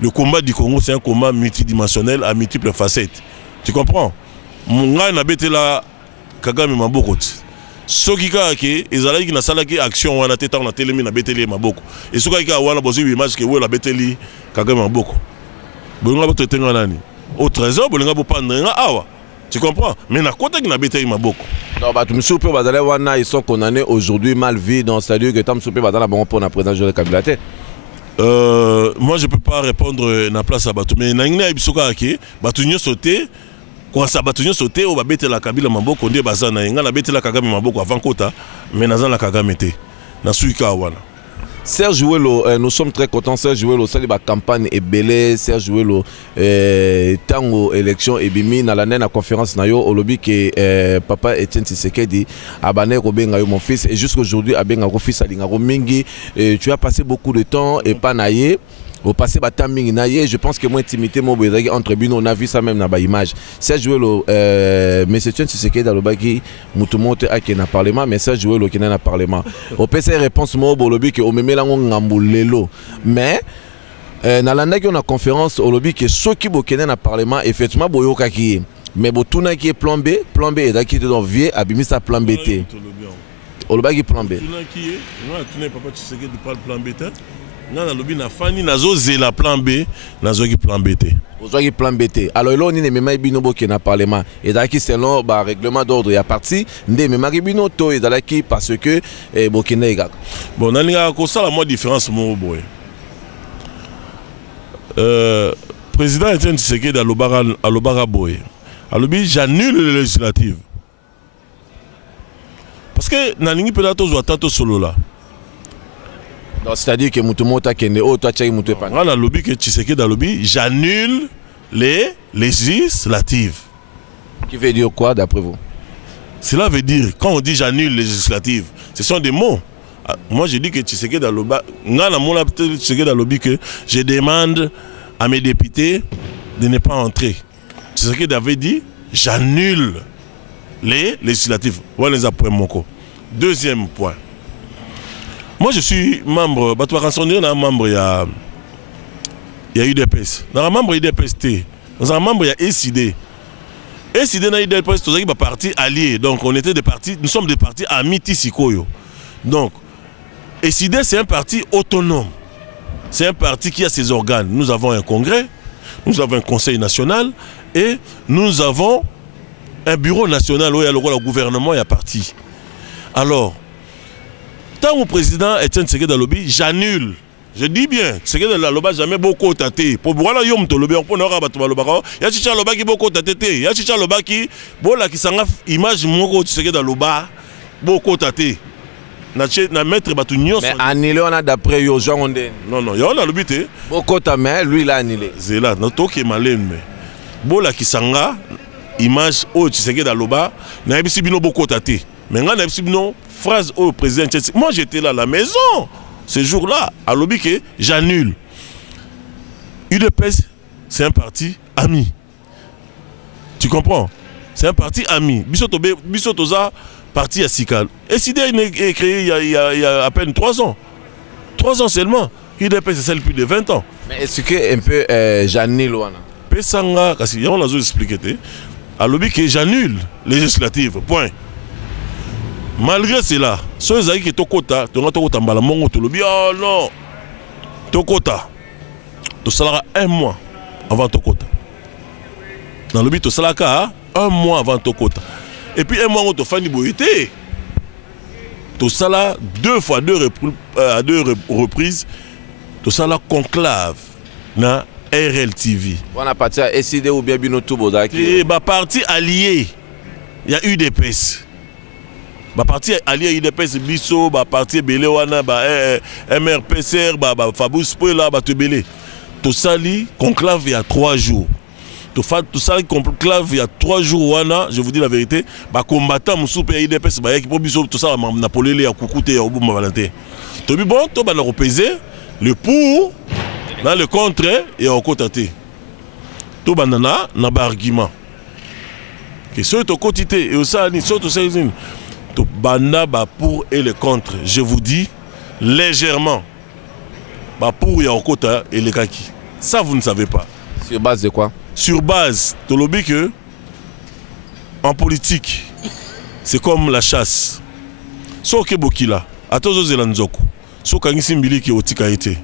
le combat du Congo, c'est un combat multidimensionnel à multiples facettes. Tu comprends? Moi, je suis là, Kagame Maboko. Soki kaki ezala ki na salaki action wana teta na telemi na beteli maboko et soki ka wana bozi image ke we la beteli Kagame maboko bolinga botetenga nani au trésor bolinga bopandrenga awa, tu comprends? Mais na kota ki na beteli maboko non bah tu me soupe bazala wana ils sont condamnés aujourd'hui mal vie dans c'est-à-dire que tam soupe bazala bon pour la président José Kabila. Moi je peux pas répondre na place à Batou mais na ngina bisoka ki Batou nyo sauter. Quand ça a sauté, on va la Kabila Maboko, on dit Bazana, on a la Kagame Maboko avant Kota, mais Nazan la Kagame. na suika wana. Serge Ouelo, nous sommes très contents. Serge Ouelo, ça la campagne est belle. Serge Ouelo, tango élection et bimi na l'année la conférence nayo au lobby que papa Etienne Tshisekedi abane Robenga mon fils et jusqu'aujourd'hui abenga ro fils alingaro mingi. Tu as passé beaucoup de temps et pas naïe. Au passé, je pense que moi intimité entre bino, on a vu ça même dans la image. C'est joué le monsieur Etienne Tshisekedi dans le bagi, mutumote a qui na parlement, mais c'est joué le qui na parlement. Au PC réponse mo bolobi que au même là on ngambulelo. Mais dans l'année qu'on a conférence au lobby que ceux qui bokene na parlement effectivement boyoka qui mais botuna qui est plan B et qui dans vieux abimisa plan B T. Au lobby plan B. Tuna qui est, moi tuna papa Tshisekedi parle plan B T. Non, na lobby na fani nazo zela plan B, nazo ki plan B T. Ozoki plan B T. Alors là on est même bino bo qui na parlement et dans qui selon ba règlement d'ordre ya parti ndé même bino to et dans qui parce que bokene ega. Bon, na linga ko ça la mo différence mo boy. Président Etienne Tshisekedi à l'Obara boy. À lobby j'annule les législatives. Parce que na lingi peut-être zo tato solo là. C'est-à-dire que Moutoumota Kende, oh, toi, tu as Moutou Pan. Dans le lobby que Tshisekedi dans le lobby, j'annule les législatives. Qui veut dire quoi d'après vous? Cela veut dire, quand on dit j'annule les législatives, ce sont des mots. Moi, je dis que Tshisekedi dans le lobby, que je demande à mes députés de ne pas entrer. Tshisekedi avait dit j'annule les législatives. Voilà les appoints Moko. Deuxième point. Moi, je suis membre, membre, il y a UDPS. Dans un membre UDPS, dans un membre, il y a SID. SID dans UDPS, c'est un parti allié. Donc, on était des partis, nous sommes des partis amis Tissikoyo. Donc, SID, c'est un parti autonome. C'est un parti qui a ses organes. Nous avons un congrès, nous avons un conseil national et nous avons un bureau national où il y a le gouvernement et un parti. Alors, tant que président Etienne Tshisekedi Alobi, j'annule. Je dis bien, Tshisekedi Alobi jamais beaucoup taté. Pour voilà yom to lobi on peut n'aura pas le baro. Ya chicha loba qui beaucoup taté. Ya chicha loba qui bola qui sanga image moko Tshisekedi Alobi beaucoup taté. Na maître batu nyos. Mais annulé on a d'après yo Jean Ondé. Non, yo on a lobi té. Beaucoup ta mais lui il a annulé. C'est là, no to qui malem mais. Bola qui sanga image o Tshisekedi Alobi na ebisi bino beaucoup taté. Mais ngana ebisi bino phrase au président. Moi j'étais là à la maison ce jour-là, à lobby que j'annule. UDPS, c'est un parti ami. Tu comprends? C'est un parti ami. Bissotoza, parti à Sikal. Et SID est créé il y a à peine 3 ans. 3 ans seulement. UDPS, c'est celle plus de 20 ans. Mais est-ce que un peu j'annule ou non? Pesanga, parce qu'on a expliqué, à lobby que j'annule les législatives. Point. Malgré cela, ceux qui sont kota, tu as kota mbala mongo to lobi oh non. To kota. To salara 1 mois avant to kota. Dans le but to salaka 1 mois avant to kota. Et puis 1 mois on to fani boyete. To sala 2 fois à 2 reprises to sala conclave na RLTV. On a parti à SID ou bien Bino Toubodaki. Et ba parti allié. Il y a UDPS. Ba parti allié UDPS biso ba parti belé wana ba MRPCR ba Fabus Poela ba tebelé to sali conclave il y a 3 jours to sali conclave il y a 3 jours wana je vous dis la vérité ba combattant musupe UDPS ba yaki po biso to sala na polele ya kukute ya obuma valentin to bi bon to ba na repeser le pour dans le contre et au côté to banana na ba argument que ce to quotité et au sali surtout c'est banda ba pour et le contre, je vous dis légèrement ba pour ya okota et le kaki. Ça vous ne savez pas. Sur base de quoi? Sur base de lobby que en politique c'est comme la chasse. Soke bokila, atozo zelanzoko. Soka ngisi mbili ki otika été.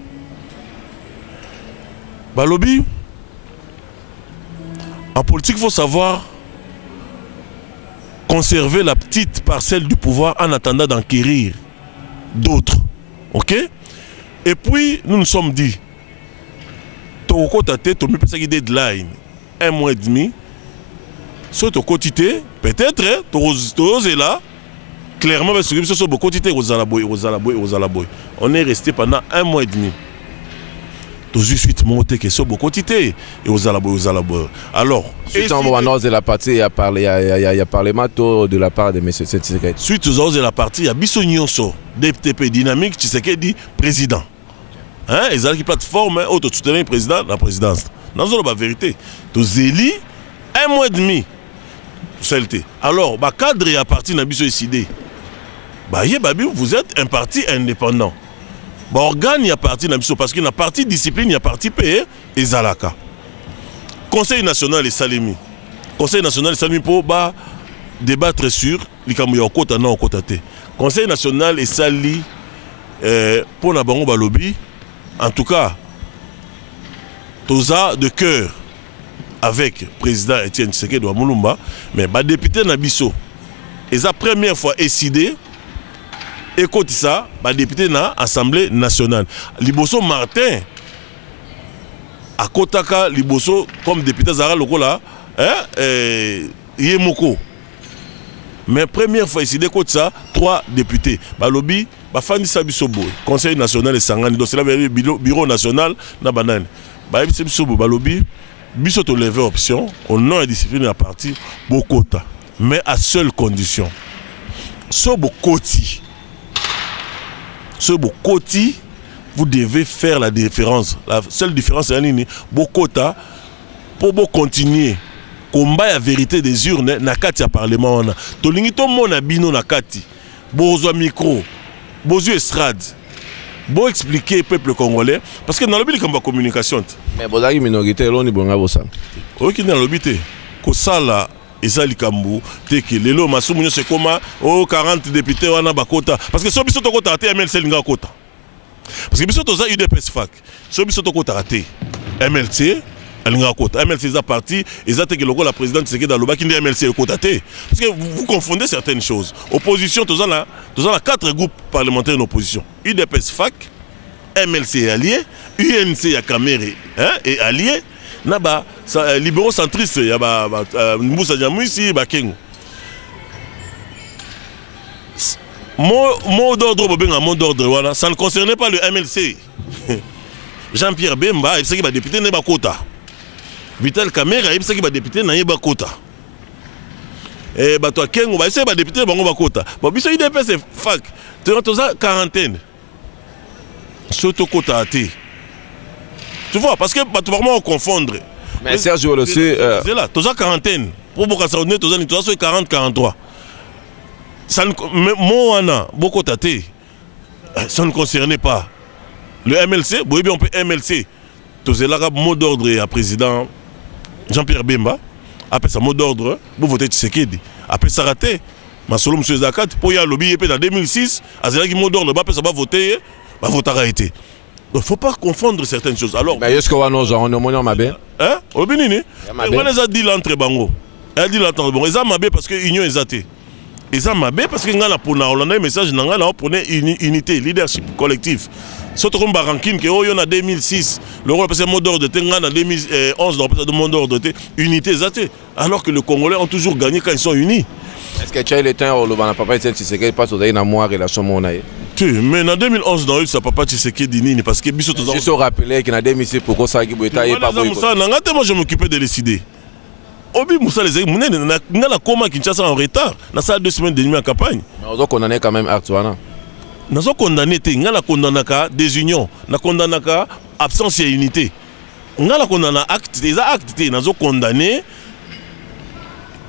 Ba lobby en politique il faut savoir conserver la petite parcelle du pouvoir en attendant d'enquérir d'autres. Ok? Et puis, nous nous sommes dit, Toko Tate, tu peux faire deadline, 1 mois et demi. Sur Toko Tite, peut-être, tu es là, clairement, on est resté pendant 1 mois et demi. Tout de suite monté que c'est beaucoup quantité et aux alaboy. Alors, suite en annonce de la partie, il y a parlé de la part de M. Tshisekedi. Suite aux annonces de la partie, il y a Bissonyonso, DPTP dynamique, Tshisekedi président. Hein, ils ont une plateforme, auto soutenir le président, la présidence. Dans la vérité, tous élus 1 mois et demi. Alors, le cadre est à partir de Bissonyonso. Vous êtes un parti indépendant. Organe, il y a parti parce qu'il y a parti discipline, il y a parti PE et Zalaka. Conseil national et Salemi. Conseil national et Salemi pour débattre sur les Kamuyokota non Kotate. Conseil national et Sali pour Nabango Balobi. En tout cas, Toza de cœur avec le président Etienne Tshisekedi Mulumba, mais le député Nabiso, et la première fois décidé. Écoute ça, le député na l'Assemblée nationale. Liboso Martin, à Kotaka, Liboso, comme député Zara Lokola, Yemoko. Mais première fois ici, écoute ça, 3 députés. Balobi, Bafandi Sabisobo, Conseil national et Sangani, donc c'est le bureau national, na banane. Balobi, Biso to lever option, au nom et discipline de la partie, Bokota. Mais à seule condition. Sobo Koti. Ce Bokoti, vous devez faire la différence. La seule différence, c'est Bokota, pour continuer. Combat la vérité des urnes, nakati à parlement. Tolingi to mona bino nakati. Bozo micro, bozo estrade. Bo expliquer au peuple congolais. Parce que dans le but, il y a une communication. Mais vous avez une minorité, l'on est bon à vous. Oui, dans le but, Kosala. Et ça, les lelo masumunyo c'est comme 40 députés wana bakota parce que so biso to kota te MLC linga kota parce que biso to za UDPS fac so biso to kota te MLC linga kota MLC za parti et ça te que la présidente c'est que dans le bas qui dit MLC kota te parce que vous confondez certaines choses. Opposition to za 4 groupes parlementaires en opposition. UDPS fac, MLC allié, UNC à Caméré et allié. Naba libéraux centristes il y a Moussa Diamouissi Bakengo mot d'ordre ça ne concernait pas le MLC. Jean-Pierre Bemba il sait qu'il va député Neba Kota Vital Kamera il sait qu'il va député Neba Kota et toi Kengo il sait qu'il va député Neba Kota bon biso IDP c'est fac tu as quarantaine surtout Kota a été. Tu vois, parce que tu vas vraiment confondre. Mais Serge aussi. C'est là, tu as quarantaine. Pour beaucoup ça tu as 40-43. Moi, beaucoup tâté. Ça ne concernait pas. Le MLC, oui, on peut MLC. Tu as là mot d'ordre à président Jean-Pierre Bemba. Après ça, mot d'ordre, vous votez Tshisekedi. Après ça, raté. Ma solo M. Zakat, pour y aller lobby en 2006, à ce mot d'ordre, après ça va voter, va voter arrêté. Il ne faut pas confondre certaines choses. Alors, mais est-ce qu'on a genre on mabé? Hein? Au Bénin, on les a dit l'entrée bango. Elle dit l'entrée bango. Ils ont mabé parce que l'union est athée. Ils ont mabé parce que nous avons un message pour unité, leadership collectif. Surtout comme Barankin, qui est en 2006, le rôle de mot d'ordre en 2011, le mot d'ordre unité est athée. Alors que les Congolais ont toujours gagné quand ils sont unis. Est-ce que tu as le temps où le papa Tshisekedi passe au une amour relation monaï? Mais en 2011, dans ça papa Tshisekedi parce que biso je suis rappelé qu'il y a 2006 pourquoi ça qui boita et pas moi je m'occupais de décider. Obi Moussa les amis n'a la coma Kinshasa en retard. Na ça 2 semaines et demie en campagne. Mais on a condamné quand même Artuana. Nous avons condamné n'a la condamné désunion, na condamné absence et unité. N'a la condamné acte des actes nous avons condamné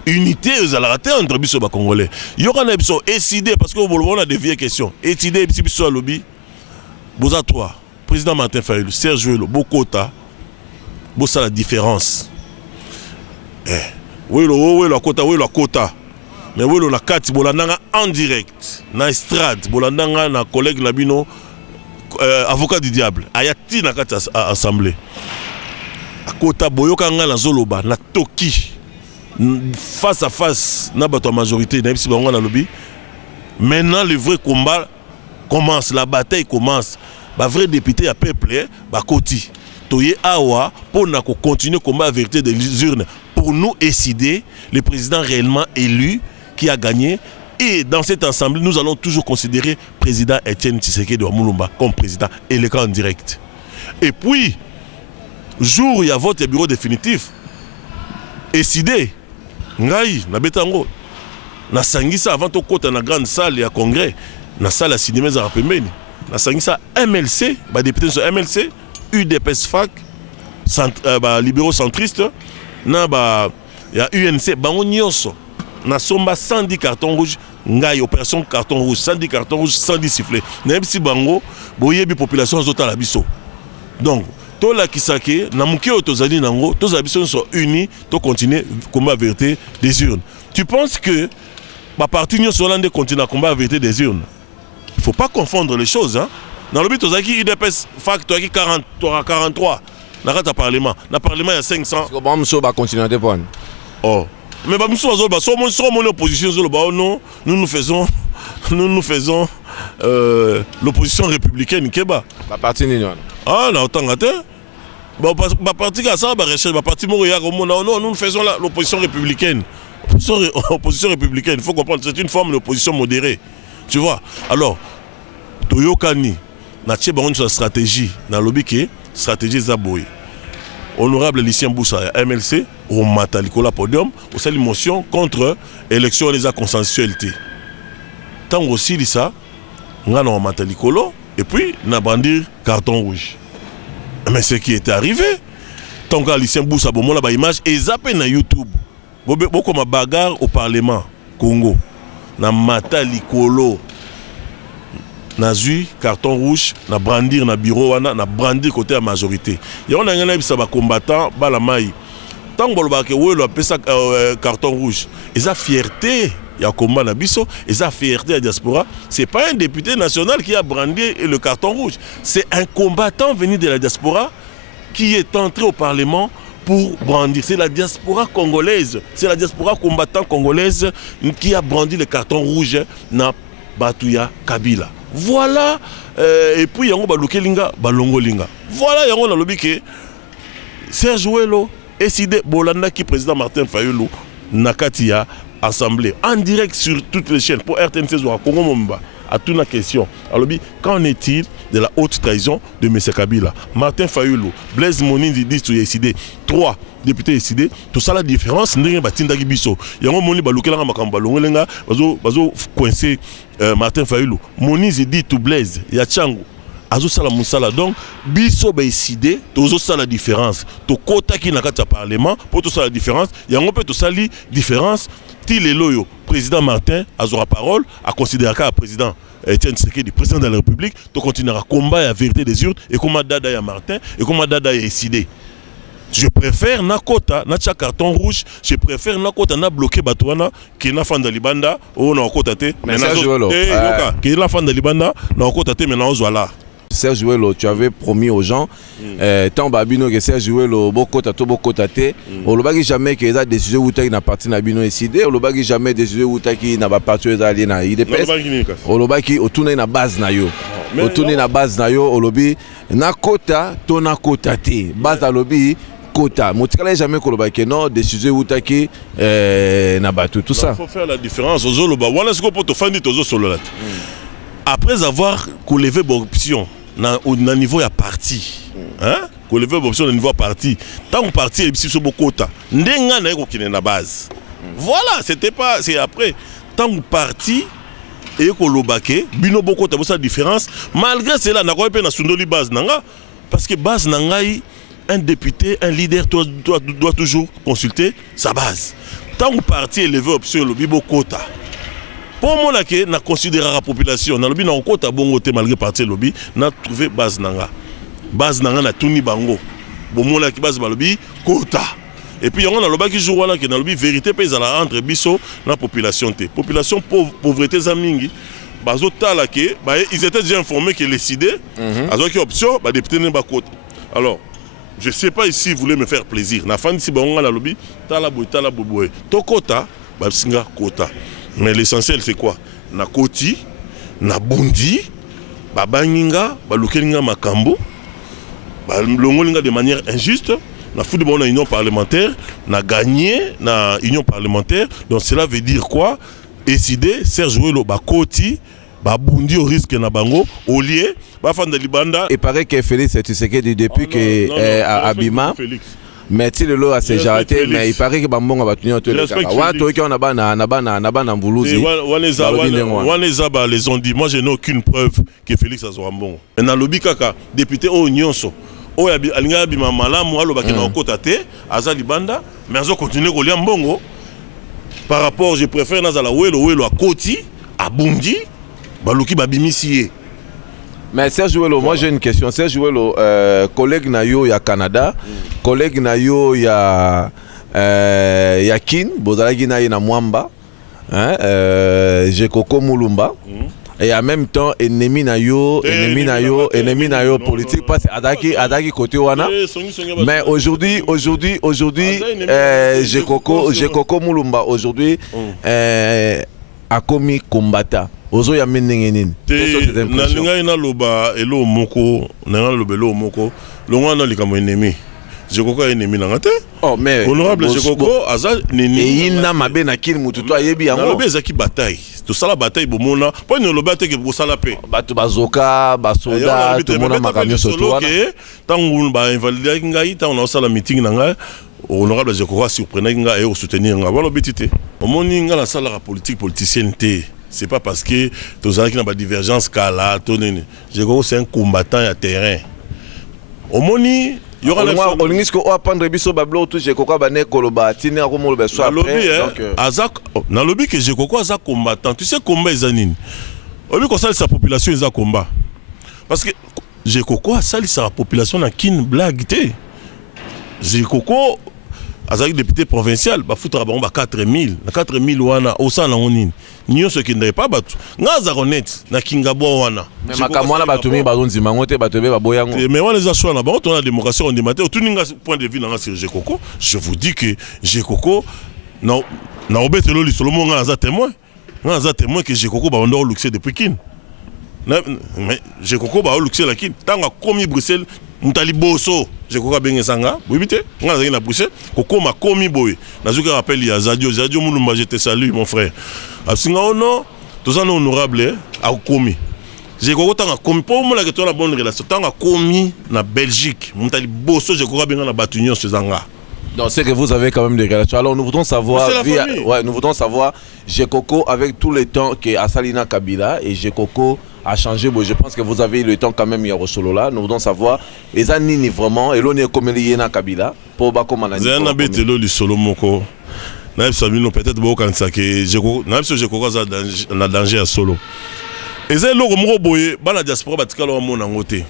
unité aux alaratés entre biso ba congolais. Il y aura une émission décidé parce que on a des vieilles questions. Décidé biso lobby. Boza 3, président Martin Fayulu, Serge Welo, Bokota. Bossa la différence. Oui, la quota. Mais oui, la carte, bolandanga en direct. Na estrade, bolandanga na collègue Labino, avocat du diable. Ayati na carte assemblée. A quota boyokanga na zoloba, na toki. Face à face, na bato majorité, na ipsi bango na lobby. Maintenant, le vrai combat commence, la bataille commence. Ba vrai député à peuple, ba koti. Toye awa pour continuer le combat à la vérité des urnes. Pour nous décider, le président réellement élu qui a gagné Et dans cette assemblée, nous allons toujours considérer président Etienne Tshisekedi de Moulumba comme président électeur en direct. Et puis, jour où il y a vote et bureau définitif, décidé, ngai, na betango, na sangisa avant to kota na grande salle ya congrès, na salle à cinéma za pembeni, na sangisa MLC, ba député sur MLC, UDPS FAC, libéraux centristes, na ba ya UNC, bango nyonso, na somba 110 cartons rouges, ngai opération carton rouge, 110 cartons rouges, 110 sifflets. Na si bango, boyebi population zota la biso. Donc, tout la kisake, na muki otozali nango, tous les habitants sont unis, to continuer combat vérité des urnes. Tu penses que ma partie nous sont là de continuer à combat vérité des urnes? Il ne faut pas confondre les choses, hein. Dans le but tozaki UDPS FAC toi qui 40, toi 43. Dans le parlement, dans le parlement il y a 500. Comment monsieur va continuer à dépendre? Oh, mais bah monsieur Azol, bah soit mon opposition non, nous faisons l'opposition républicaine Keba. La partie Nignon. Ah, là, autant gâté. Bah, parti comme ça, bah, recherche, bah, parti Montréal, non, nous faisons l'opposition républicaine. Opposition républicaine, il faut comprendre, c'est une forme d'opposition modérée. Tu vois? Alors, Toyokani, n'a pas une stratégie, dans le lobby, stratégie Zaboui. Honorable Lucien Boussa, MLC, au Mataliko podium, au sein de motion contre élection des consensualité. Tant aussi, ça, on a un Mataliko. Et puis, on a brandi carton rouge. Mais ce qui est arrivé, tant que Lucien Boussa a une image, et zappé na YouTube. Beaucoup de bagarre au Parlement Congo. Na Matalikolo. Na zui carton rouge, na brandir na bureau, na brandir côté la majorité. Il y a un combattant, balamai. Tant que vous avez carton rouge, ils ont fierté. Il y a un combat dans Bisso, et ça fierté à la diaspora. Ce n'est pas un député national qui a brandi le carton rouge. C'est un combattant venu de la diaspora qui est entré au Parlement pour brandir. C'est la diaspora congolaise. C'est la diaspora combattant congolaise qui a brandi le carton rouge dans Batuya Kabila. Voilà. Et puis, il y a un balongo linga. Voilà, il y a un lobby qui Serge Ouelo, Eside Bolanda qui président Martin Fayulu, Nakatia. Assemblée en direct sur toutes les chaînes pour RTNC ou à Congo Momba à toute la question. Alors, qu'en est-il de la haute trahison de M. Kabila? Martin Fayulu, Blaise Monindi dit que décidé 3 députés décidés, tout ça la différence, n'est pas Tinda Gibiso. Il y a un moni baloukelanga makambalongelenga, bazo coincé Martin Fayulu. Monindi dit tout Blaise, il y a Tchango. Azo sala musala donc biso ba décidé tozo sala différence to kota ki na kati ya parlement pour tout ça la différence il y a un peu tout ça li différence ti le loyo président Martin azora parole à considérer que président Etienne Tshisekedi président de la République to continuera combat la vérité des urnes et comment dada ya Martin et comment dada ya décidé. Je préfère na kota na cha carton rouge, je préfère na kota na bloqué batouana qui na fanda libanda ou na kota te mais na zo qui na fanda libanda na kota te mais na voilà. Serge Ouelo, tu avais promis aux gens, tant Babino que Serge Ouelo, beaucoup de on ne jamais que les décisions où tu as parti à Bino décidé, on ne jamais décision où tu as pas parti à l'IDPS, on ne tourne na base na yo, on tourne na base na yo, on lobby na kota, ton na kota te, base à lobby. Quota. Je ne jamais que non, des sujets où tu as tout ça. Il faut faire la différence. Voilà ce qu'on peut te faire. Après avoir levé l'option au niveau de parti, hein? Levé l'option au niveau de parti, tant que parti est sur beaucoup de temps, na base. Voilà, c'était pas, c'est après. Tant que parti et que l'obake, bino beaucoup de sa différence, malgré cela, n'a pas pu na sundoli base nanga, parce que base nanga, un député, un leader doit toujours consulter sa base. Tant que parti est levé l'option au bibo quota. Pour moi, na considérer la population, na lobby na kota bongo te malgré parti lobby, na trouvé base nanga. Base nanga na tuni bango. Bon moi la base ba lobby quota. Et puis on a le bas qui joue là qui na lobby vérité paysanne entre biso na population te. Population pauvreté zamingi. Bazo tala ke ba ils étaient déjà informés que les idées azo qui option ba député ne ba quota. Alors je sais pas ici vous voulez me faire plaisir. Na fan si bango la lobby tala boy. To quota ba singa quota. Mais l'essentiel c'est quoi? Na koti, na bondi, babanginga, balukelinga makambo, balongolinga de manière injuste, na football na union parlementaire, na gagné na union parlementaire. Donc cela veut dire quoi? décidé Serge Ouelo bakoti babundi au risque na bango au lieu bafanda libanda. Il paraît que Félix Tshisekedi depuis que Abima mais tu le lot à ses jarretés mais il paraît que bambonga batunyo to le kaka wa to ki on na mbuluzi waneza les ont dit moi je n'ai aucune preuve que Félix azwa mbongo na lobi kaka député o nyonso o ya alinga bima malamu alo bakina okota te aza libanda mais azo continuer ko lia mbongo par rapport je préfère nazala welo a koti a bundi baluki babimisi. Mais Serge Ouelo, moi j'ai une question. Serge Ouelo, collègue Nayo ya Canada, collègue Nayo ya Kin, Bozalagi Nayo na Mwamba, Jekoko Mulumba, et en même temps ennemi Nayo politique parce que Adaki côté wana. Mais aujourd'hui, Jekoko Mulumba aujourd'hui a commis combattant. Ozo ya menenge nini nalinga ina loba elo moko nanga loba elo moko longa na likamo ennemi Jekoko ennemi nanga te mais honorable Jekoko aza nini et ina mabe na kili mutu to ayebi yango loba ezaki bataille to sala bataille bomona po ni loba te ke bosala pe batu bazoka basoda to mona makamyo soto wana tangu ba invalide ngai tangu na sala meeting nanga honorable Jekoko surprenant nga et soutenir nga wala bitité omoni nga la sala politique politicienne te. C'est pas parce que tous les gens qui ont des divergences là, Jekoko c'est un combattant à terrain. Au moni, il y aura on risque de apprendre biso bablo tout Jekoko bané koloba tine ko mo le soit après donc azak na lobby que Jekoko azak combattant. Tu sais combat ezanine. Au lieu qu'on salit sa population ezak combat. Parce que Jekoko a sali sa population na kin blague té. Jekoko azaki député provincial ba foutra ba 4000 na 4000 wana osana onine nyo ce qui n'est pas batu ngaza honnête na kingabo wana mais makamwana batumi bazonzima ngote batebe baboyango mais wana za shwana ba on a démocratie on dématé tuninga point de vue na sur Jekoko je vous dis que Jekoko na obetelo li solomo ngaza témoin que Jekoko ba ndo luxe depuis kin mais Jekoko ba luxe la kin tanga komi Bruxelles mutali boso Jekoko benge sanga bibite nga zaki na Bruxelles kokoma komi boy nazuka rappel ya Zadio Mulumba je te salue mon frère absinga ono tozana honorable a komi Jekoko tanga komi po mo la que toi la bonne relation tanga komi na Belgique mutali boso Jekoko benga na batunyo sezanga. Donc c'est que vous avez quand même des relations. Alors nous voudrons savoir nous voudrons savoir Jekoko avec tout le temps que Assalina Kabila et Jekoko a changé. Bon, je pense que vous avez eu le temps quand même hier au solo là. Nous voudrons savoir les années vraiment et l'on est comme les na Kabila pour ba comme on Zana betelo li solo moko. Na sabino peut-être bo kanisa que Jekoko na Jekoko za na danger à solo. Eza loko moko boye bana diaspora batikala wa mona ngote.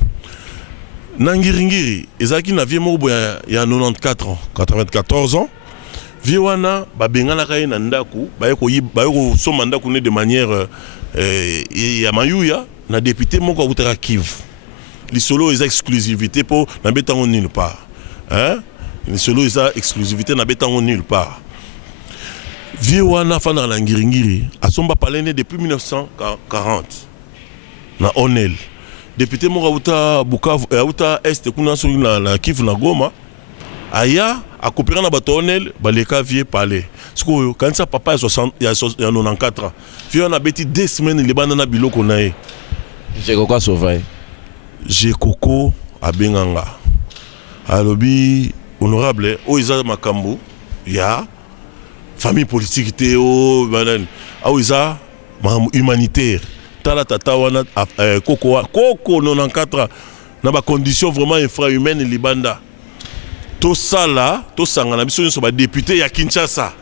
Nangiringiri ezaki na vie moko boya ya 94 ans, 94 ans. Vie wana babengana kai na ndaku bayeko soma ndaku ne de manière ya mayuya na député moko utara Kivu. Li solo eza exclusivité pour na betango nulle part. Hein? Li solo eza exclusivité na betango nulle part. Vie wana fana na Ngiringiri asomba palene depuis 1940 na Onel. Député Mourauta Bukavu Auta Est kuna sur na Kivu na Goma aya a coopérer na batonel baleka vie parler siko quand ça papa ya 60 ya 94 ans vieux na beti 2 semaines les bana na biloko nae Jekoko sauvé Jekoko abenganga alobi honorable o iza makambo ya famille politique te o banane o iza humanitaire tala tata wana koko 94 na ba condition vraiment infrahumaine libanda to sala to sangana biso nyonso ba député ya Kinshasa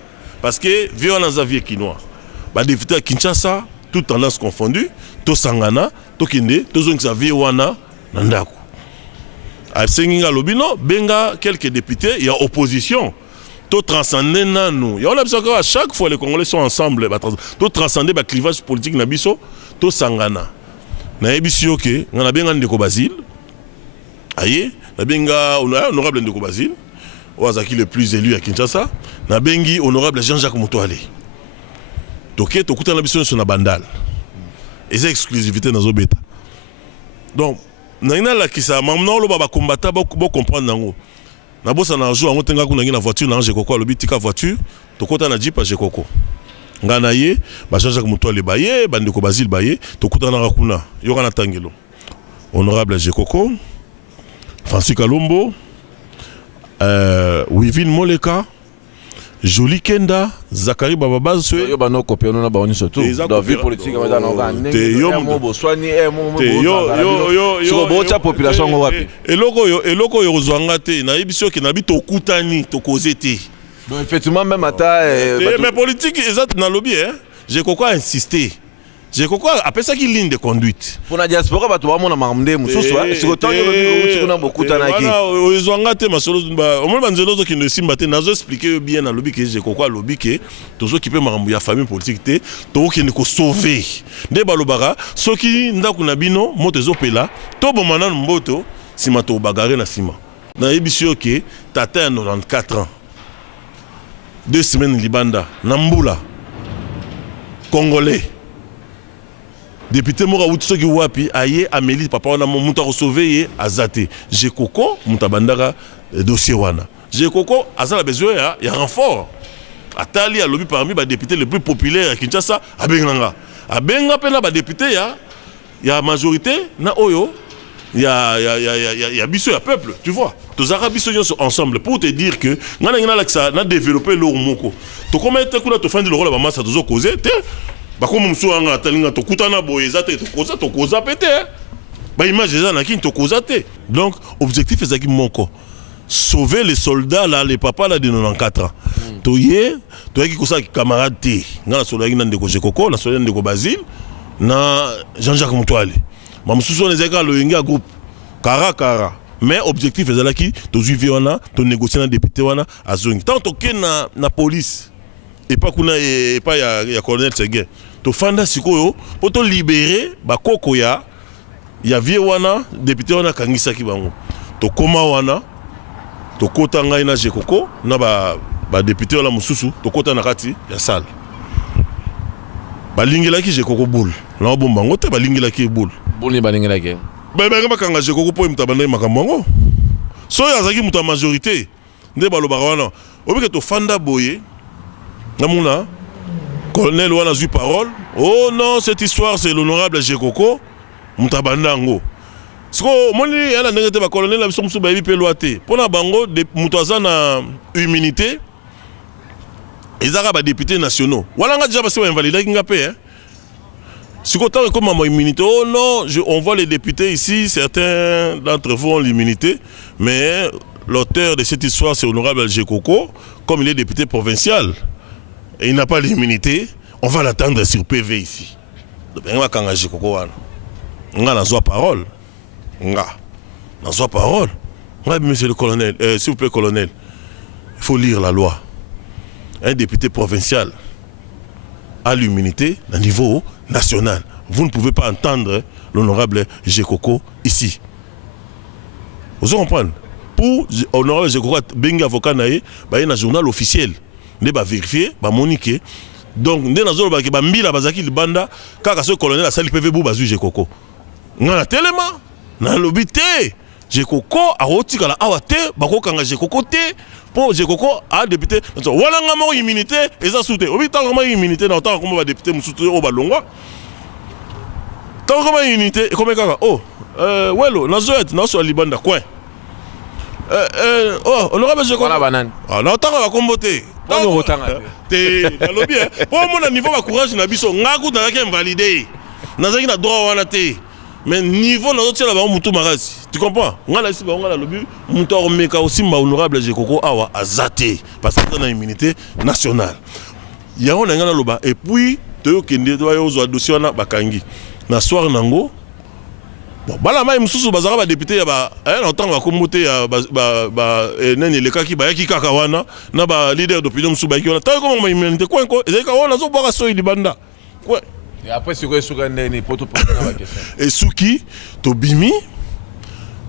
parce que vieux na Xavier Kinois ba député ya Kinshasa toute tendance confondue to sangana to kinde to zongisa vieux wana na ndako a senginga lobino benga quelques députés ya opposition to transcender nanu ya on a besoin que à chaque fois les Congolais sont ensemble to transcender ba clivage politique na biso to sangana na ebisio ke ngana benga ndeko Basile aye na benga honorable ndeko Basile oazaki le plus élu à Kinshasa na bengi honorable Jean-Jacques Mutwale toke tokuta na biso sur na bandal et exclusivité na zobeta donc na ina la kisa mamna lo ba combattant bo comprendre nango na bosa na jour ngo tenga kuna na voiture na Jekoko alobi tika voiture tokota na jeep à Jekoko Nganaye, Jean-Jacques Moutoile Baye, Bandeko Basile Baye, Tokutana Rakuna, Yorana Tangelo, honorable Jekoko, Francis Kalombo, Wivin Moleka, Jolie Kenda, Zakari Bababaz, yo bano copé on a bani surtout dans vie politique on a population ngo wapi eloko yo zwanga te na biso ki na bito kutani to kozete donc effectivement même ata mais politique exact na lobby hein j'ai quoi insister j'ai quoi après ça qui ligne de conduite pour la diaspora bato ba mona mamde mususu c'est autant yo biko kuna bokutana ki yo zwanga te masolo ba o mo banzelo zo ki ne simba te nazo expliquer bien na lobby que j'ai quoi lobby que tozo ki pe makambo ya famille politique te to ki ne ko sauver nde balobara soki ndaku na bino moto ezopela to bomana mboto sima to bagarre na sima na ebisio ke tata ya 94 ans 2 semaines libanda na mbula congolais député mora wuti soki wapi aye Amélie papa wana muta ko sauver azate Jekoko mutabandaka dossier wana Jekoko azala besoin ya renfort atali a lobby parmi ba député les plus populaires à Kinshasa abenga pena ba député ya majorité na oyo ya biso ya peuple tu vois tous arabes biso ensemble pour te dire que ngana laksa na développer leur moko to commettre kuna to fandi le rôle ba massa tozo causer te bakomo musuanga talinga to kutana boyeza te to koza pété ba image za na kin to koza te donc objectif ezaki moko sauver les soldats là les papas là de 94 ans toye toyaki kosa camarade te ngana soldats na ndeko Jekoko na soldats ndeko Basile na Jean-Jacques Moutoile mamususu on ezaka lo yenga groupe kara mais objectif ezalaki to suivre wana to négocier na député wana azongi tant to ken na police et pas kuna et pas ya colonel Seguin to fanda sikoyo pour to libérer ba koko ya vie wana député wana kangisa ki bango to koma wana to kota ngai na Jekoko na ba député wana mususu to kota na kati ya salle balingelaki Jekoko boule na bomba ngote balingelaki boule ni balingelaki ba kanga Jekoko po mutabanda makambo so yazaki muta majorité nde baloba wana obike to fanda boye namuna colonel wana zui parole oh non cette histoire c'est l'honorable Jekoko mutabandango siko moni yana ndengete ba colonel la biso musu ba yipe loate pona bango de mutaza na immunité ezaka ba députés nationaux wala nga déjà ba se invalidé kinga pe hein siko tant comme ma immunité oh non on voit les députés ici certains d'entre vous ont l'immunité mais l'auteur de cette histoire c'est l'honorable Jekoko comme il est député provincial et il n'a pas l'immunité, on va l'attendre sur PV ici. Donc, on va kangager Jekoko wana. On a la parole. On a la parole. Monsieur le colonel, s'il vous plaît, colonel, il faut lire la loi. Un député provincial a l'immunité à niveau national. Vous ne pouvez pas entendre l'honorable Jekoko ici. Vous comprenez? Pour l'honorable Jekoko, bengi avocat nae, il y a un journal officiel. Ne ba vérifier ba moniquer donc ndé nazolo ba ke ba mbila bazaki libanda kaka ce colonel asali PV bu bazu Jekoko ngana telema na lobité Jekoko a rotika la awate bako kanga Jekoko te pour Jekoko a député wala ngama immunité eza souté obi tanga immunité na tanga comme ba député musutu o ba longwa tanga comme immunité et comme kaka oh welo nazoet na so libanda coin oh honorable Jekoko la banane ah na tanga ba kombote te lobby pour mon niveau ba courage na biso ngaku na ka invalidé nazaki na droit wana te mais niveau na zotia la ba mutu marasi tu comprends ngala ici ba ngala lobby mutu omeka aussi ma honorable Jekoko awa azate parce que na immunité nationale ya on ngana loba et puis to kende to yo zo dossier wana bakangi na soir nango bon bala mai mususu bazaka ba député ya ba na otanga ko moté ya ba nani le kaki ba yaki kaka wana na ba leader d'opinion mususu ba yaki wana ta ko ma immunité ko ezeka wana zo boka so libanda quoi et après c'est quoi suka ndeni poto poser la question et suki to bimi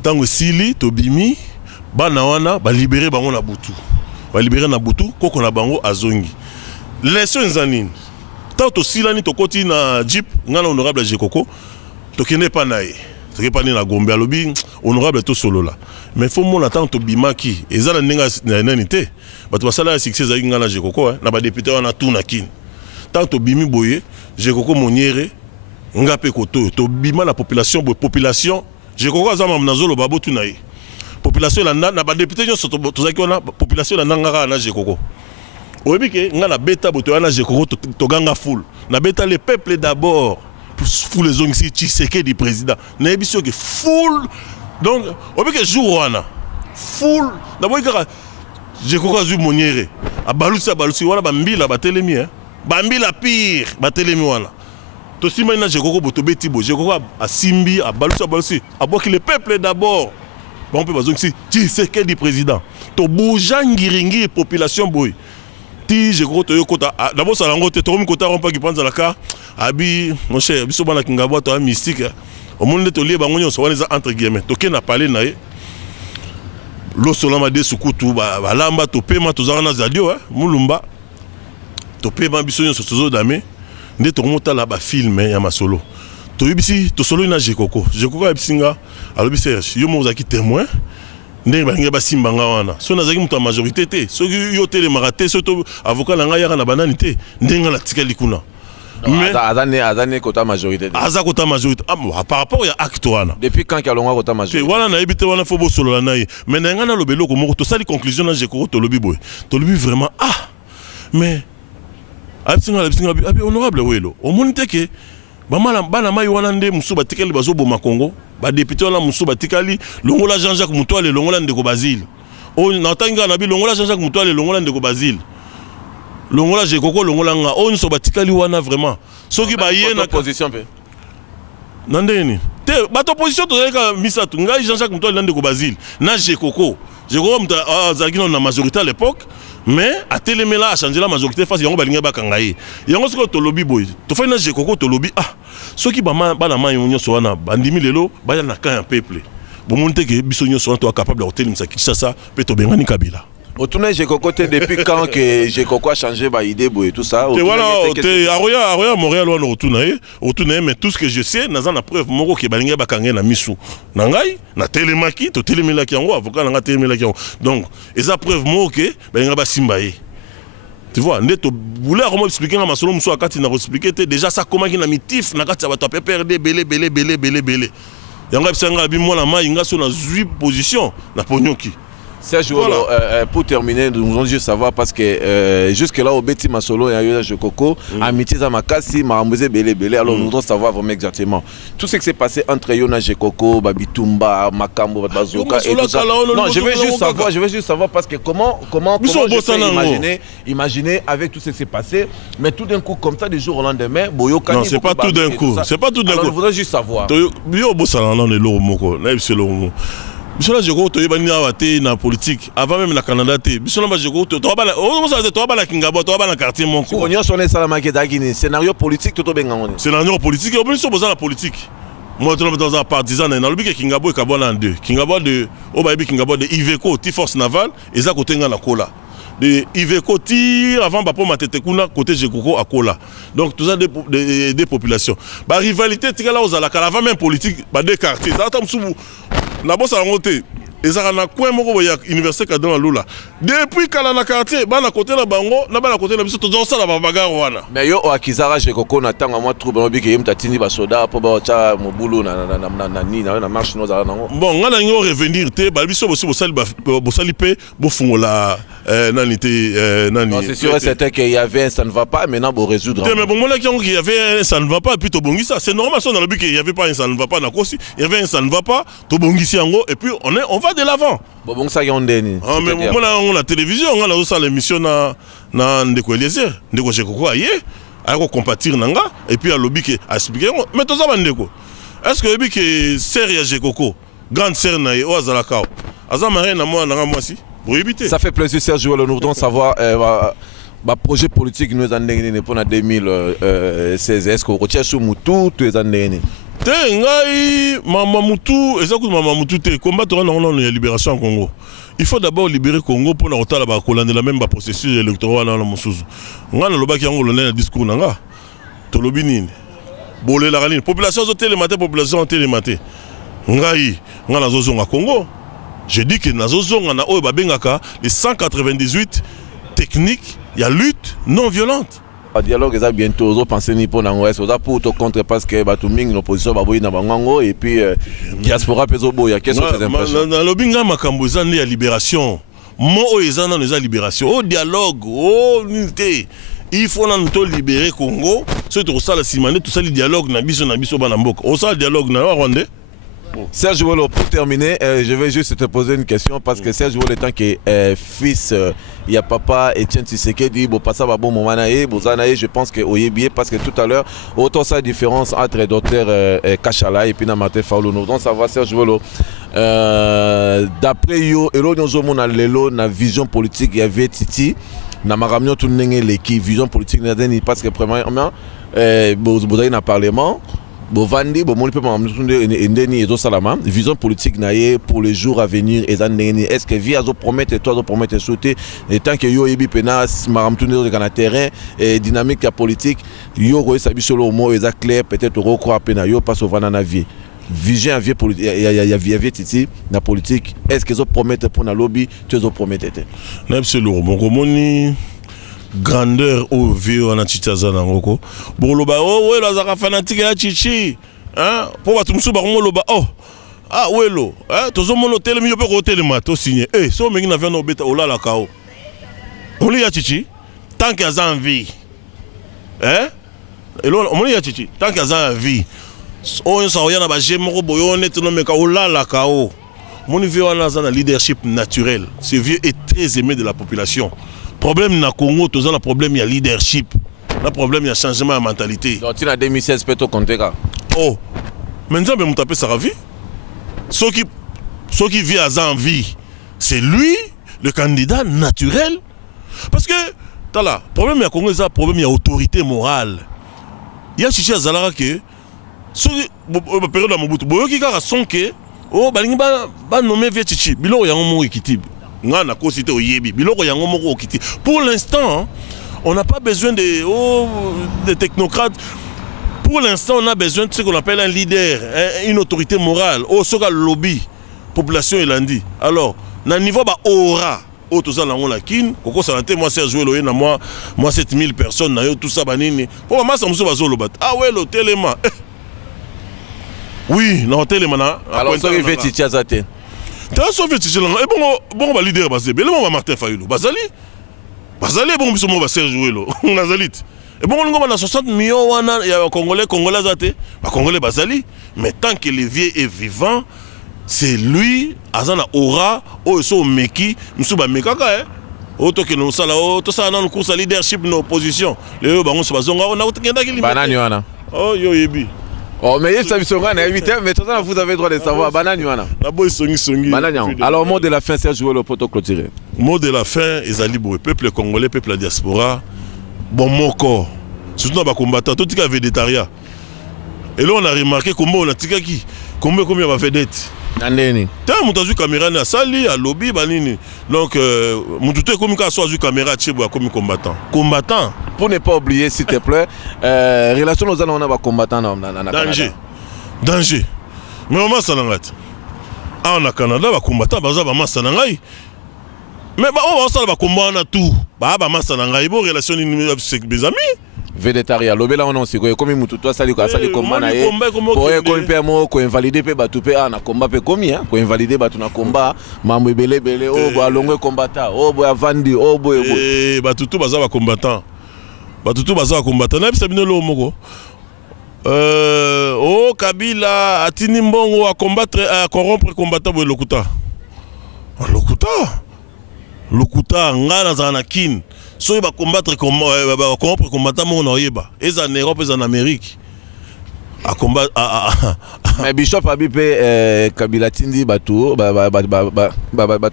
tango sili to bimi bana wana ba libérer bango na butu ba libérer na butu koko na bango azongi leso nzanini ta to silani to koti na jeep ngana honorable Jekoko to kene pa nae c'est pas na Gombe alobi honorable to solo là mais faut mon attendre to bimaki ezala ndenga na nanité bato basala succès za ngana Jekoko na ba député wana tout na kin tant to bimi boye Jekoko Moniere nga pe koto to bima la population Jekoko azama mnazolo babo tunaye population la na ba député nyo soto tozaki ona population la ngara na Jekoko oyebi ke nga na beta boto na Jekoko to ganga full na beta le peuple d'abord pour les ongisi Tshisekedi président na ebiso ke full donc oyebi ke jour wana full na boy kaka Jekoko azu Moniere abalusi wana bambila batelemi bambila pire batelemi wana to simana Jekoko boto beti bo Jekoko asimbi abalusi aboki le peuple d'abord bon peut bazong si Tshisekedi président to bouja ngiringi population boy ti Jekoko to yokota d'abord ça lango te to mi kota rompa ki panza la ka abi mon cher biso bana kingabo to mystique au monde to lié bango nyonso wana za entre guillemets to ke na parler na ye lo solama de sukutu ba lamba to pema to zana zadio mulumba to pema biso nyonso tozo dame nde to mota la ba film ya masolo to yibisi to solo na Jekoko abisinga alobi Serge yo mo zaki témoin nde ba ngeba simbanga wana so nazaki muto majorité te so yo tele maraté so to avocat na ngaya na banani te ndenga la tikali kuna mais azane kota majorité kota majorité par rapport à acte wana depuis quand kalonga kota majorité wana na ebité wana fo bo solo la naye mais nga na lobelo ko moko to sali conclusion na Jekoko to lobi boy to lobi vraiment mais abi honorable welo o monite ke bana mai wana nde musu batikali bazoboma Congo ba député wana musu batikali longola Jean-Jacques Mutuale longola ndeko Basile o natanga na bi longola Jean-Jacques Mutuale longola ndeko Basile longola Jekoko longola nga o nso batikali wana vraiment soki ba ye na position pe nandeni te bato position to ka misatu ngai Jean-Jacques Mutuale ndeko Basile na Jekoko mta azaki na majorité à l'époque mais à télémela a changé la majorité face yango balinga bakanga ye yango siko to lobi boy to fa na Jekoko to lobi soki bana mai nyonso wana bandimi lelo baya na ka un peuple bon monte ke biso nyonso to capable de hotelimisa Kinshasa pe to bengani Kabila Autour Jekoko depuis quand que Jekoko a changé ma idée et tout ça. Et voilà, Aroya Montréal on retourne mais tout ce que je sais n'a la preuve moko ke balinga bakanga na misu. Nangai na telemaki to telemelaki yango avocat na telemelaki yango. Donc, eza preuve moko ke balinga basimba ye. Tu vois, ndeto voulait comment expliquer na masolo muso akati na expliquer déjà ça comment ki na mitif na kati ba to PPRD belé. Yango bisanga bi moi na mai ngaso na 8 position na ponyoki. Serge, voilà. Pour terminer, nous voulons juste savoir parce que jusque-là, au Betty Masolo et à Jekoko, amitié Zamakasi, Maramouze Belé, alors nous voulons savoir vraiment exactement tout ce qui s'est passé entre Yona Jekoko, Babitumba, Makambo, Bazoka et tout ça. Non, je veux juste savoir parce que comment imaginer avec tout ce qui s'est passé, mais tout d'un coup, comme ça, du jour au lendemain, Boyoka. Non, c'est pas tout d'un coup. C'est pas tout d'un coup. Nous voulons juste savoir. Bisola Jekoko to yebani na wate na politique avant même na Canada te bisola ba Jekoko to bala o mo sa to bala Kingabo to bala quartier monko on y a sonné ça la maqueta qui scénario politique to bengangoni scénario politique o biso boza la politique moi to dans un partisan na lobi ke Kingabo e kabona en deux Kingabo de o ba bi Kingabo de Iveco ti force navale eza kotenga na kola de Iveco ti avant ba po matete kuna côté Jekoko à kola donc tout ça des populations ba rivalité tika la ozala kala avant même politique ba deux quartiers ça ta msubu na bossa ngote ezaka na coin moko ya université ka dans lula depuis kala na quartier bana côté na bango na bana côté na biso to zonsa la bagarre wana mais yo akizara Jekoko na tanga moi trouble no biki mtatini ba soda po ba cha mobulu na marche no za nango bon ngana ngo revenir te ba biso bosali pe bofungola nani te nani c'est sûr c'était qu'il y avait ça ne va pas maintenant pour résoudre mais bon moi qu'il y avait ça ne va pas puis to bongi ça c'est normal ça dans le but qu'il y avait pas un ça ne va pas na kosi il y avait un ça ne va pas to bongi et puis on va de l'avant. Bon ça y on deni. Mais moi on la télévision, on a aussi l'émission na Ndeko Eliezer, Ndeko Jekoko aye, ayako compatir nanga et puis à lobby que expliquer mais tout ça Ndeko. Est-ce que lobby que sœur Jekoko, grande sœur na o azalaka. Azamare na moi si. Pour éviter. Ça fait plaisir Serge, nous voudrons savoir projet politique nous en ndengene pour 2016 est-ce que vous retirez sous Moutou tous les années te ngai mama mutu ezaku mama mutu te combattre na la libération en Congo. Il faut d'abord libérer Congo pour na otala ba kolanda la même ba processus électoral na musuzu. Nga na lobaki yango le discours nanga. To lobi nini? Bolé la rani population zo télématé population télématé. Ngai nga na zozonga Congo. Je dis que na zozonga na oyo ba bengaka les 198 techniques, il y a lutte non violente. Le dialogue est bientôt, vous pensez ni pour l'Ouest, vous pour tout contre parce que Batuming, l'opposition, Baboui Nabangango, et puis diaspora Pezoboya. Quelles sont tes impressions? Dans le Binga Makambouzan, il y a libération. Moi, ils ont la libération. Au dialogue, unité. Il faut nous libérer Congo. C'est tout ça, tout ça, le dialogue, Nabiso, Banambok. Au ça, le dialogue, Rwandais. Serge Wolo, pour terminer, je vais juste te poser une question parce que Serge Wolo, étant que fils, il y a papa Etienne Tshisekedi, bon, pas ça va bon moment je pense que Oyebié, parce que tout à l'heure, autant ça différence entre docteur Kachala et puis Namate Faoulono. Donc ça va Serge Wolo. D'après yo, Elo Nyozomo na lelo na vision politique, il y avait Titi, na maramio tout l'équipe vision politique parce que premièrement, vous avez un parlement. Bovandi, vision politique pour les jours à venir. Est-ce que via promettre toi promettre sauter et tant que yo ebi pena maram tourner dans le terrain et dynamique politique yo sabi solo mot est clair peut-être recroire pena yo passe au vanana vie vision vie politique il y a titi na politique est-ce que zo promettre pour na lobby tu zo promettre absolument bon komoni grandeur au vieux en Chichaza Nangoko. Bon, loba, oh, ouais, la fanatique à Chichi. Hein? Pour voir tout le monde, loba, oh, ah, ouais, lo, hein? Tout le monde, hôtel, mais il peut hôtel, mais tout signé. Eh, so, mais il n'a pas de bêta, oh là, la kao. On y a Chichi, tant qu'il y a envie. Hein? Et là, on y a Chichi, tant qu'il y a envie. Oh, on s'en vient à j'ai mon robot, on est tout le monde, oh là, la kao. Mon vieux, on a un leadership naturel. Ce vieux est très aimé de la population. Problème na Congo, tout ça, le problème il y a leadership, le problème il y a changement de mentalité. Donc tu as 2016 peut-être compter là. Oh, maintenant ben m'taper sa vie. Ce qui vit à envie, c'est lui le candidat naturel. Parce que là, problème il y a Congo, ça problème il y a autorité morale. Il y a chichi Zalara que sur la période de Mobutu, boyo qui a son que oh balingi ba nommer vieux chichi, bilo ya ngomo ekitibe. Pour l'instant, on n'a pas besoin de technocrates. Pour l'instant, on a besoin de ce qu'on appelle un leader, une autorité morale. Oh, ce lobby, population et lundi. Alors, dans le niveau bah aura, oh tout ça là on la kin, Coco Santé, moi c'est joué moi 7000 personnes, tout ça banini. Pour moi ça me sauve à lobat. Ah ouais le téléma. Oui, non téléma. Alors ça fait Titi Azate. T'as sauvé Titi là. Et bon va leader basé. Mais le bon Martin Fayulu. Bazali bon biso mo va Serge Welo. Nazalit. Et bon on a 60 millions il y a Congolais Zate. Ba Congolais Bazali. Mais tant que le vieux est vivant, c'est lui azana aura o so meki msuba mekaka auto que nous ça là tout ça dans le cours de leadership de l'opposition. Les ba on se bazonga on a kenda ki banani wana. Oh yo yebi. Oh mais ça ils sont gana éviter mais tout ça vous avez le droit de savoir banani wana. La boy songi. Banani. Alors mot de la fin c'est jouer le poteau clôturé. Mot de la fin ezali boy peuple congolais peuple la diaspora bon mon corps surtout ba combattant tout cas végétarien. Et là on a remarqué comment on a tika qui combien va vedette. Nandeni. Tant mutazu caméra na sali à lobby banini. Donc mututé comme ka soit caméra tchebo comme combattant. Combattant pour ne pas oublier s'il te plaît relation aux on a ba combattant na danger. Mais on massa nangat. Ah on a Canada ba combattant baza ba massa nangai. Mais ba on va ba combat na tout. Ba massa nangai bo relation ni avec mes amis. Végétarien, lobela on aussi comme mutu toi sali combat na ye pour ko mo ko invalider pe batu pe na combat pe komi ko invalider batu na combat mambo ebele oh bo alongwe combattant oh bo avandi oh bo batu tout baza ba combattant na bisa bino lo moko oh Kabila atini mbongo à combattre à corrompre combattant bo lokuta ngana za nakin so va combattre combattant mon oyeba et en Europe et en Amérique à combattre mais Bishop Abipé Kabila tindi batu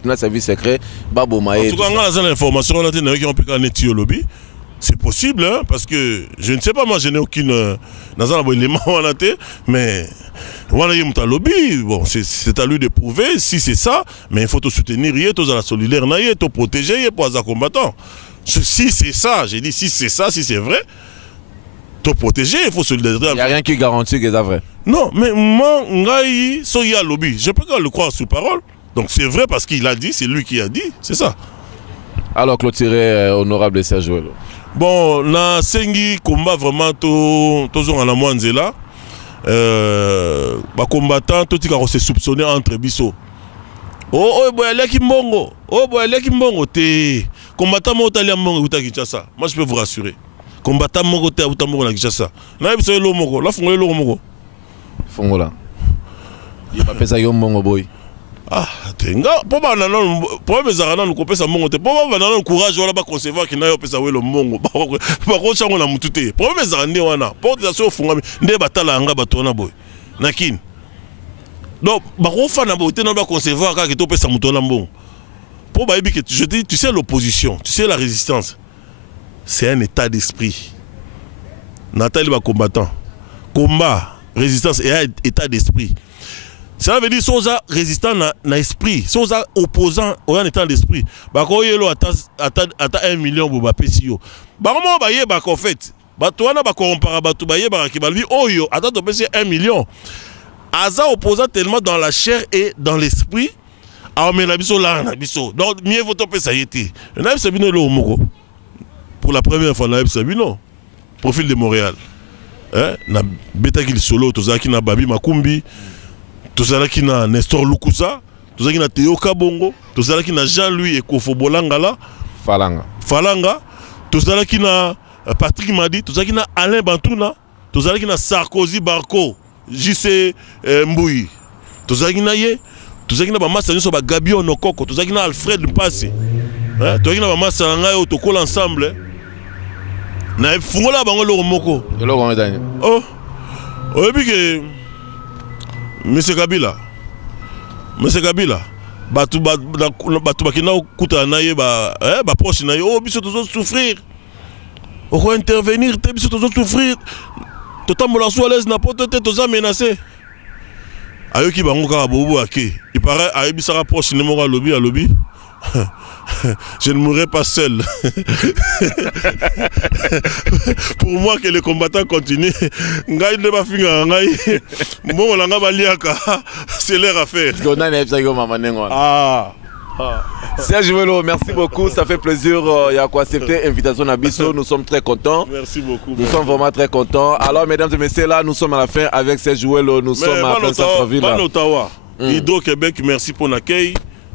na service secret babomaye en tout cas ngana za information on a tenu qui on peut connecter au lobby. C'est possible, hein, parce que je ne sais pas, moi je n'ai aucune mais voilà, il y a un lobby, bon, c'est à lui de prouver si c'est ça, mais il faut te soutenir, il faut te solidaire, il faut te protéger, il faut te combattant. Si c'est ça, j'ai dit si c'est ça, si c'est vrai, te protéger, il faut solidariser. Il n'y a rien qui garantit que c'est vrai. Non, mais moi, il y a un lobby, je peux pas le croire sous parole, donc c'est vrai parce qu'il a dit, c'est lui qui a dit, c'est ça. Alors clôturer honorable Serge Welo. Bon, na sengi combat vraiment tozonga na mwanzela. Ba combattant tout tika se soupçonner entre biso. Oh boy aleki mbongo. Oh boy aleki mbongo te. Combattant mo tali mbongo uta Kinshasa. Moi je peux vous rassurer. Combattant mo te uta mbongo na Kinshasa. Na biso lo moko, la fungole lo moko. Fongola. Il pas pesa yo mbongo boy. Ah, tenga, pourquoi non, pourquoi mes arana nous copé sa mongo te, pourquoi on a le courage voilà pas concevoir qu'il n'a pas pesa le mongo, par contre chango na mutute, pourquoi mes arana wana, porte la so funga, nde batala anga batona boy, nakin. Donc, bako fa na boy te na ba concevoir ka ki to pesa mutona mbongo. Pour ba que je dis, tu sais l'opposition, tu sais la résistance, c'est un état d'esprit. Nathalie ba combattant, combat, résistance et un état d'esprit. Ça veut dire que résistant na esprit, si opposant au état d'esprit, bah quand yelo ata 1 million boba pesio. Bah comment bah yé bah en fait, bah toi na bah compara bah tout bah yé bah qui bah lui oh yo ata to pesi 1 million. Aza opposant tellement dans la chair et dans l'esprit, ah mais la biso là na biso. Donc mieux vaut topé ça yété. Na Sabino lo moko. Pour la première fois na Sabino, profil de Montréal. Hein, na beta qu'il solo to zaki na Babi Makumbi. Tozalaki na Nestor Lukusa, tozalaki na Théo Kabongo, tozalaki na Jean-Louis Ekofo Bolangala, Falanga, tozalaki na Patrick Madi, tozalaki na Alain Bantouna, tozalaki na Sarkozy Barco, JC Mbouyi, tozalaki na ye, tozalaki na Bamasa Nyoso ba Gabi Onokoko, tozalaki na Alfred Mpasi, tozalaki na Bamasa Nanga yo tokol ensemble, na fungola bango loro moko. Oh, oyebi ke Monsieur Kabila, batu bakina kuta na ye ba proche na ye oh biso tozo souffrir. On va intervenir te biso tozo souffrir. Totambola so à l'aise na poto te toza menacé. Ayoki bango ka bobo ake. Il paraît ayebisa ka proche ne mo lobby. Je ne mourrai pas seul. Pour moi que les combattants continuent, c'est leur affaire. Serge Velo, merci beaucoup, ça fait plaisir d'accepter l'invitation à Bisso, nous sommes très contents. Merci beaucoup. Nous sommes vraiment très contents. Alors mesdames et messieurs, là nous sommes à la fin avec Serge Velo, nous sommes à plein centre-ville. Ottawa. Hydro-Québec, merci pour l'accueil.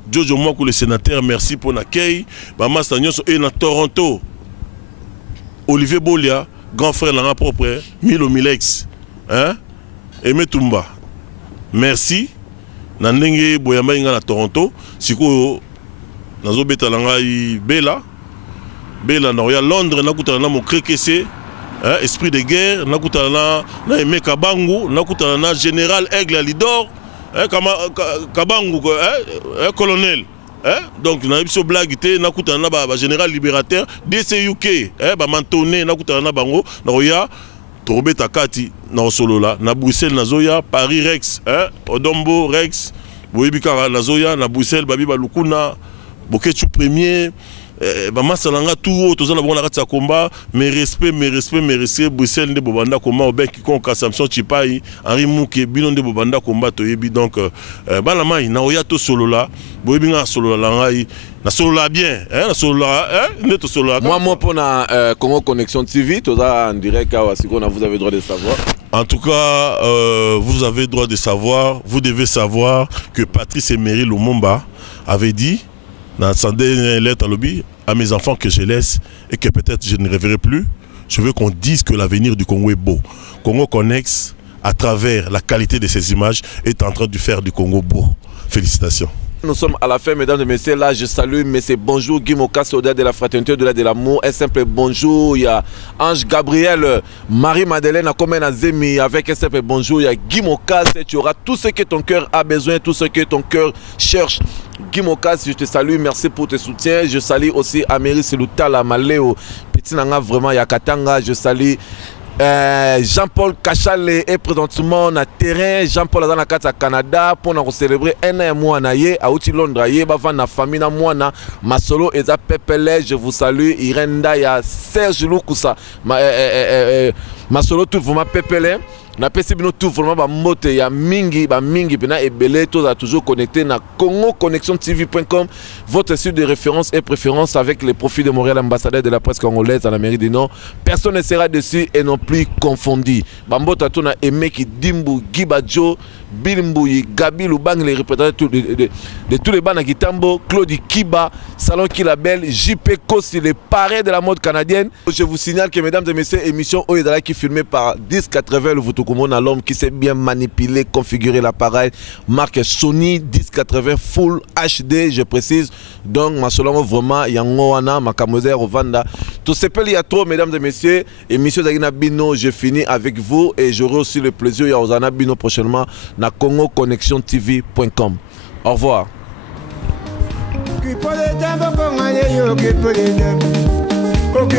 Jojo Moko, le sénateur, merci pour l'accueil. Maman Stagnos et na Toronto. Olivier Bolia, grand frère là propre, Milo Milex, hein? Aimé Tumba. Merci. Nandenge Boyamba inga na Toronto. Siko nazo betalanga Bella. Bella na Royal Londres na kutana mo krekese. Hein? Esprit de guerre, na kutana na Aimé Kabangu, na kutana na Général Aigle Alidor. Kabangu, colonel. Donc, nous avons blague, nous avons général libérateur, DCUK, Mantoné, nous avons bango, nous avons Torobé Takati, nous avons Bruxelles, Nazoya, Paris Rex, Odombo Rex, Boébika Nazoya, Bruxelles, Babi Balukuna, Bokechu Premier. Salanga tout tous la bonne race à combat mes respects Bruxelles de Bobanda combat au bec qui Samson Chipai Henri Mouké bilon de Bobanda combat to yebi donc balama na oya to solo là boyebi nga solo la ngai na solo la bien na solo la neto solo la moi pour na Congo Connexion TV tout ça en direct à Wasikona vous avez droit de savoir. En tout cas vous avez droit de savoir, vous devez savoir que Patrice Emery Lumumba avait dit dans sa dernière lettre à lobby, à mes enfants que je laisse et que peut-être je ne reverrai plus, je veux qu'on dise que l'avenir du Congo est beau. Congo Connex, à travers la qualité de ces images, est en train de faire du Congo beau. Félicitations. Nous sommes à la fin, mesdames et messieurs. Là, je salue, mais c'est bonjour Guy Mokas, au-delà de la fraternité, au-delà de l'amour. Un simple bonjour. Il y a Ange Gabriel, Marie-Madeleine, Akomena Zemi, avec un simple bonjour. Il y a Guy Mokas, tu auras tout ce que ton cœur a besoin, tout ce que ton cœur cherche. Guy Mokas, je te salue, merci pour tes soutiens. Je salue aussi Améry Selutala, Maléo, Petit Nanga, vraiment, Yakatanga. Je salue Jean-Paul Kachale est présentement na terrain. Jean-Paul est dans la carte à Canada pour nous célébrer un mois naïe à outil Londres. Yé bava na famille na moi na Masolo et za Pepele. Je vous salue. Irenda ya Serge Lukusa. Masolo tout vraiment Pepele. Na pesibino tout vraiment ba mote ya mingi pena ebele tous a toujours connecté na Congo Connexion TV.com. votre site de référence et préférence avec les profils de Montréal, ambassadeur de la presse congolaise en Amérique du Nord. Personne ne sera dessus et non plus confondu. Bambota Tona Aimé qui Dimbu, Gibadjo, Bilimboui, Gabi Lubang, les représentants de tous les bancs à Kitambo, Claude Kiba, Salon Kilabel, JP Kossi, les parrains de la mode canadienne. Je vous signale que, mesdames et messieurs, émission Oyedala qui est filmée par 1080, le Votokumona, l'homme qui sait bien manipuler, configurer l'appareil, marque Sony 1080 Full HD, je précise. Donc, ma solongo vraiment, Yangoana, ma Kamoser, Ovanda. Tout ce qu'il y a trop, mesdames et messieurs, émission Zagina Bino, je finis avec vous et j'aurai aussi le plaisir, Yaozana Bino prochainement, na CongoConnectionTV.com. Au revoir. Oke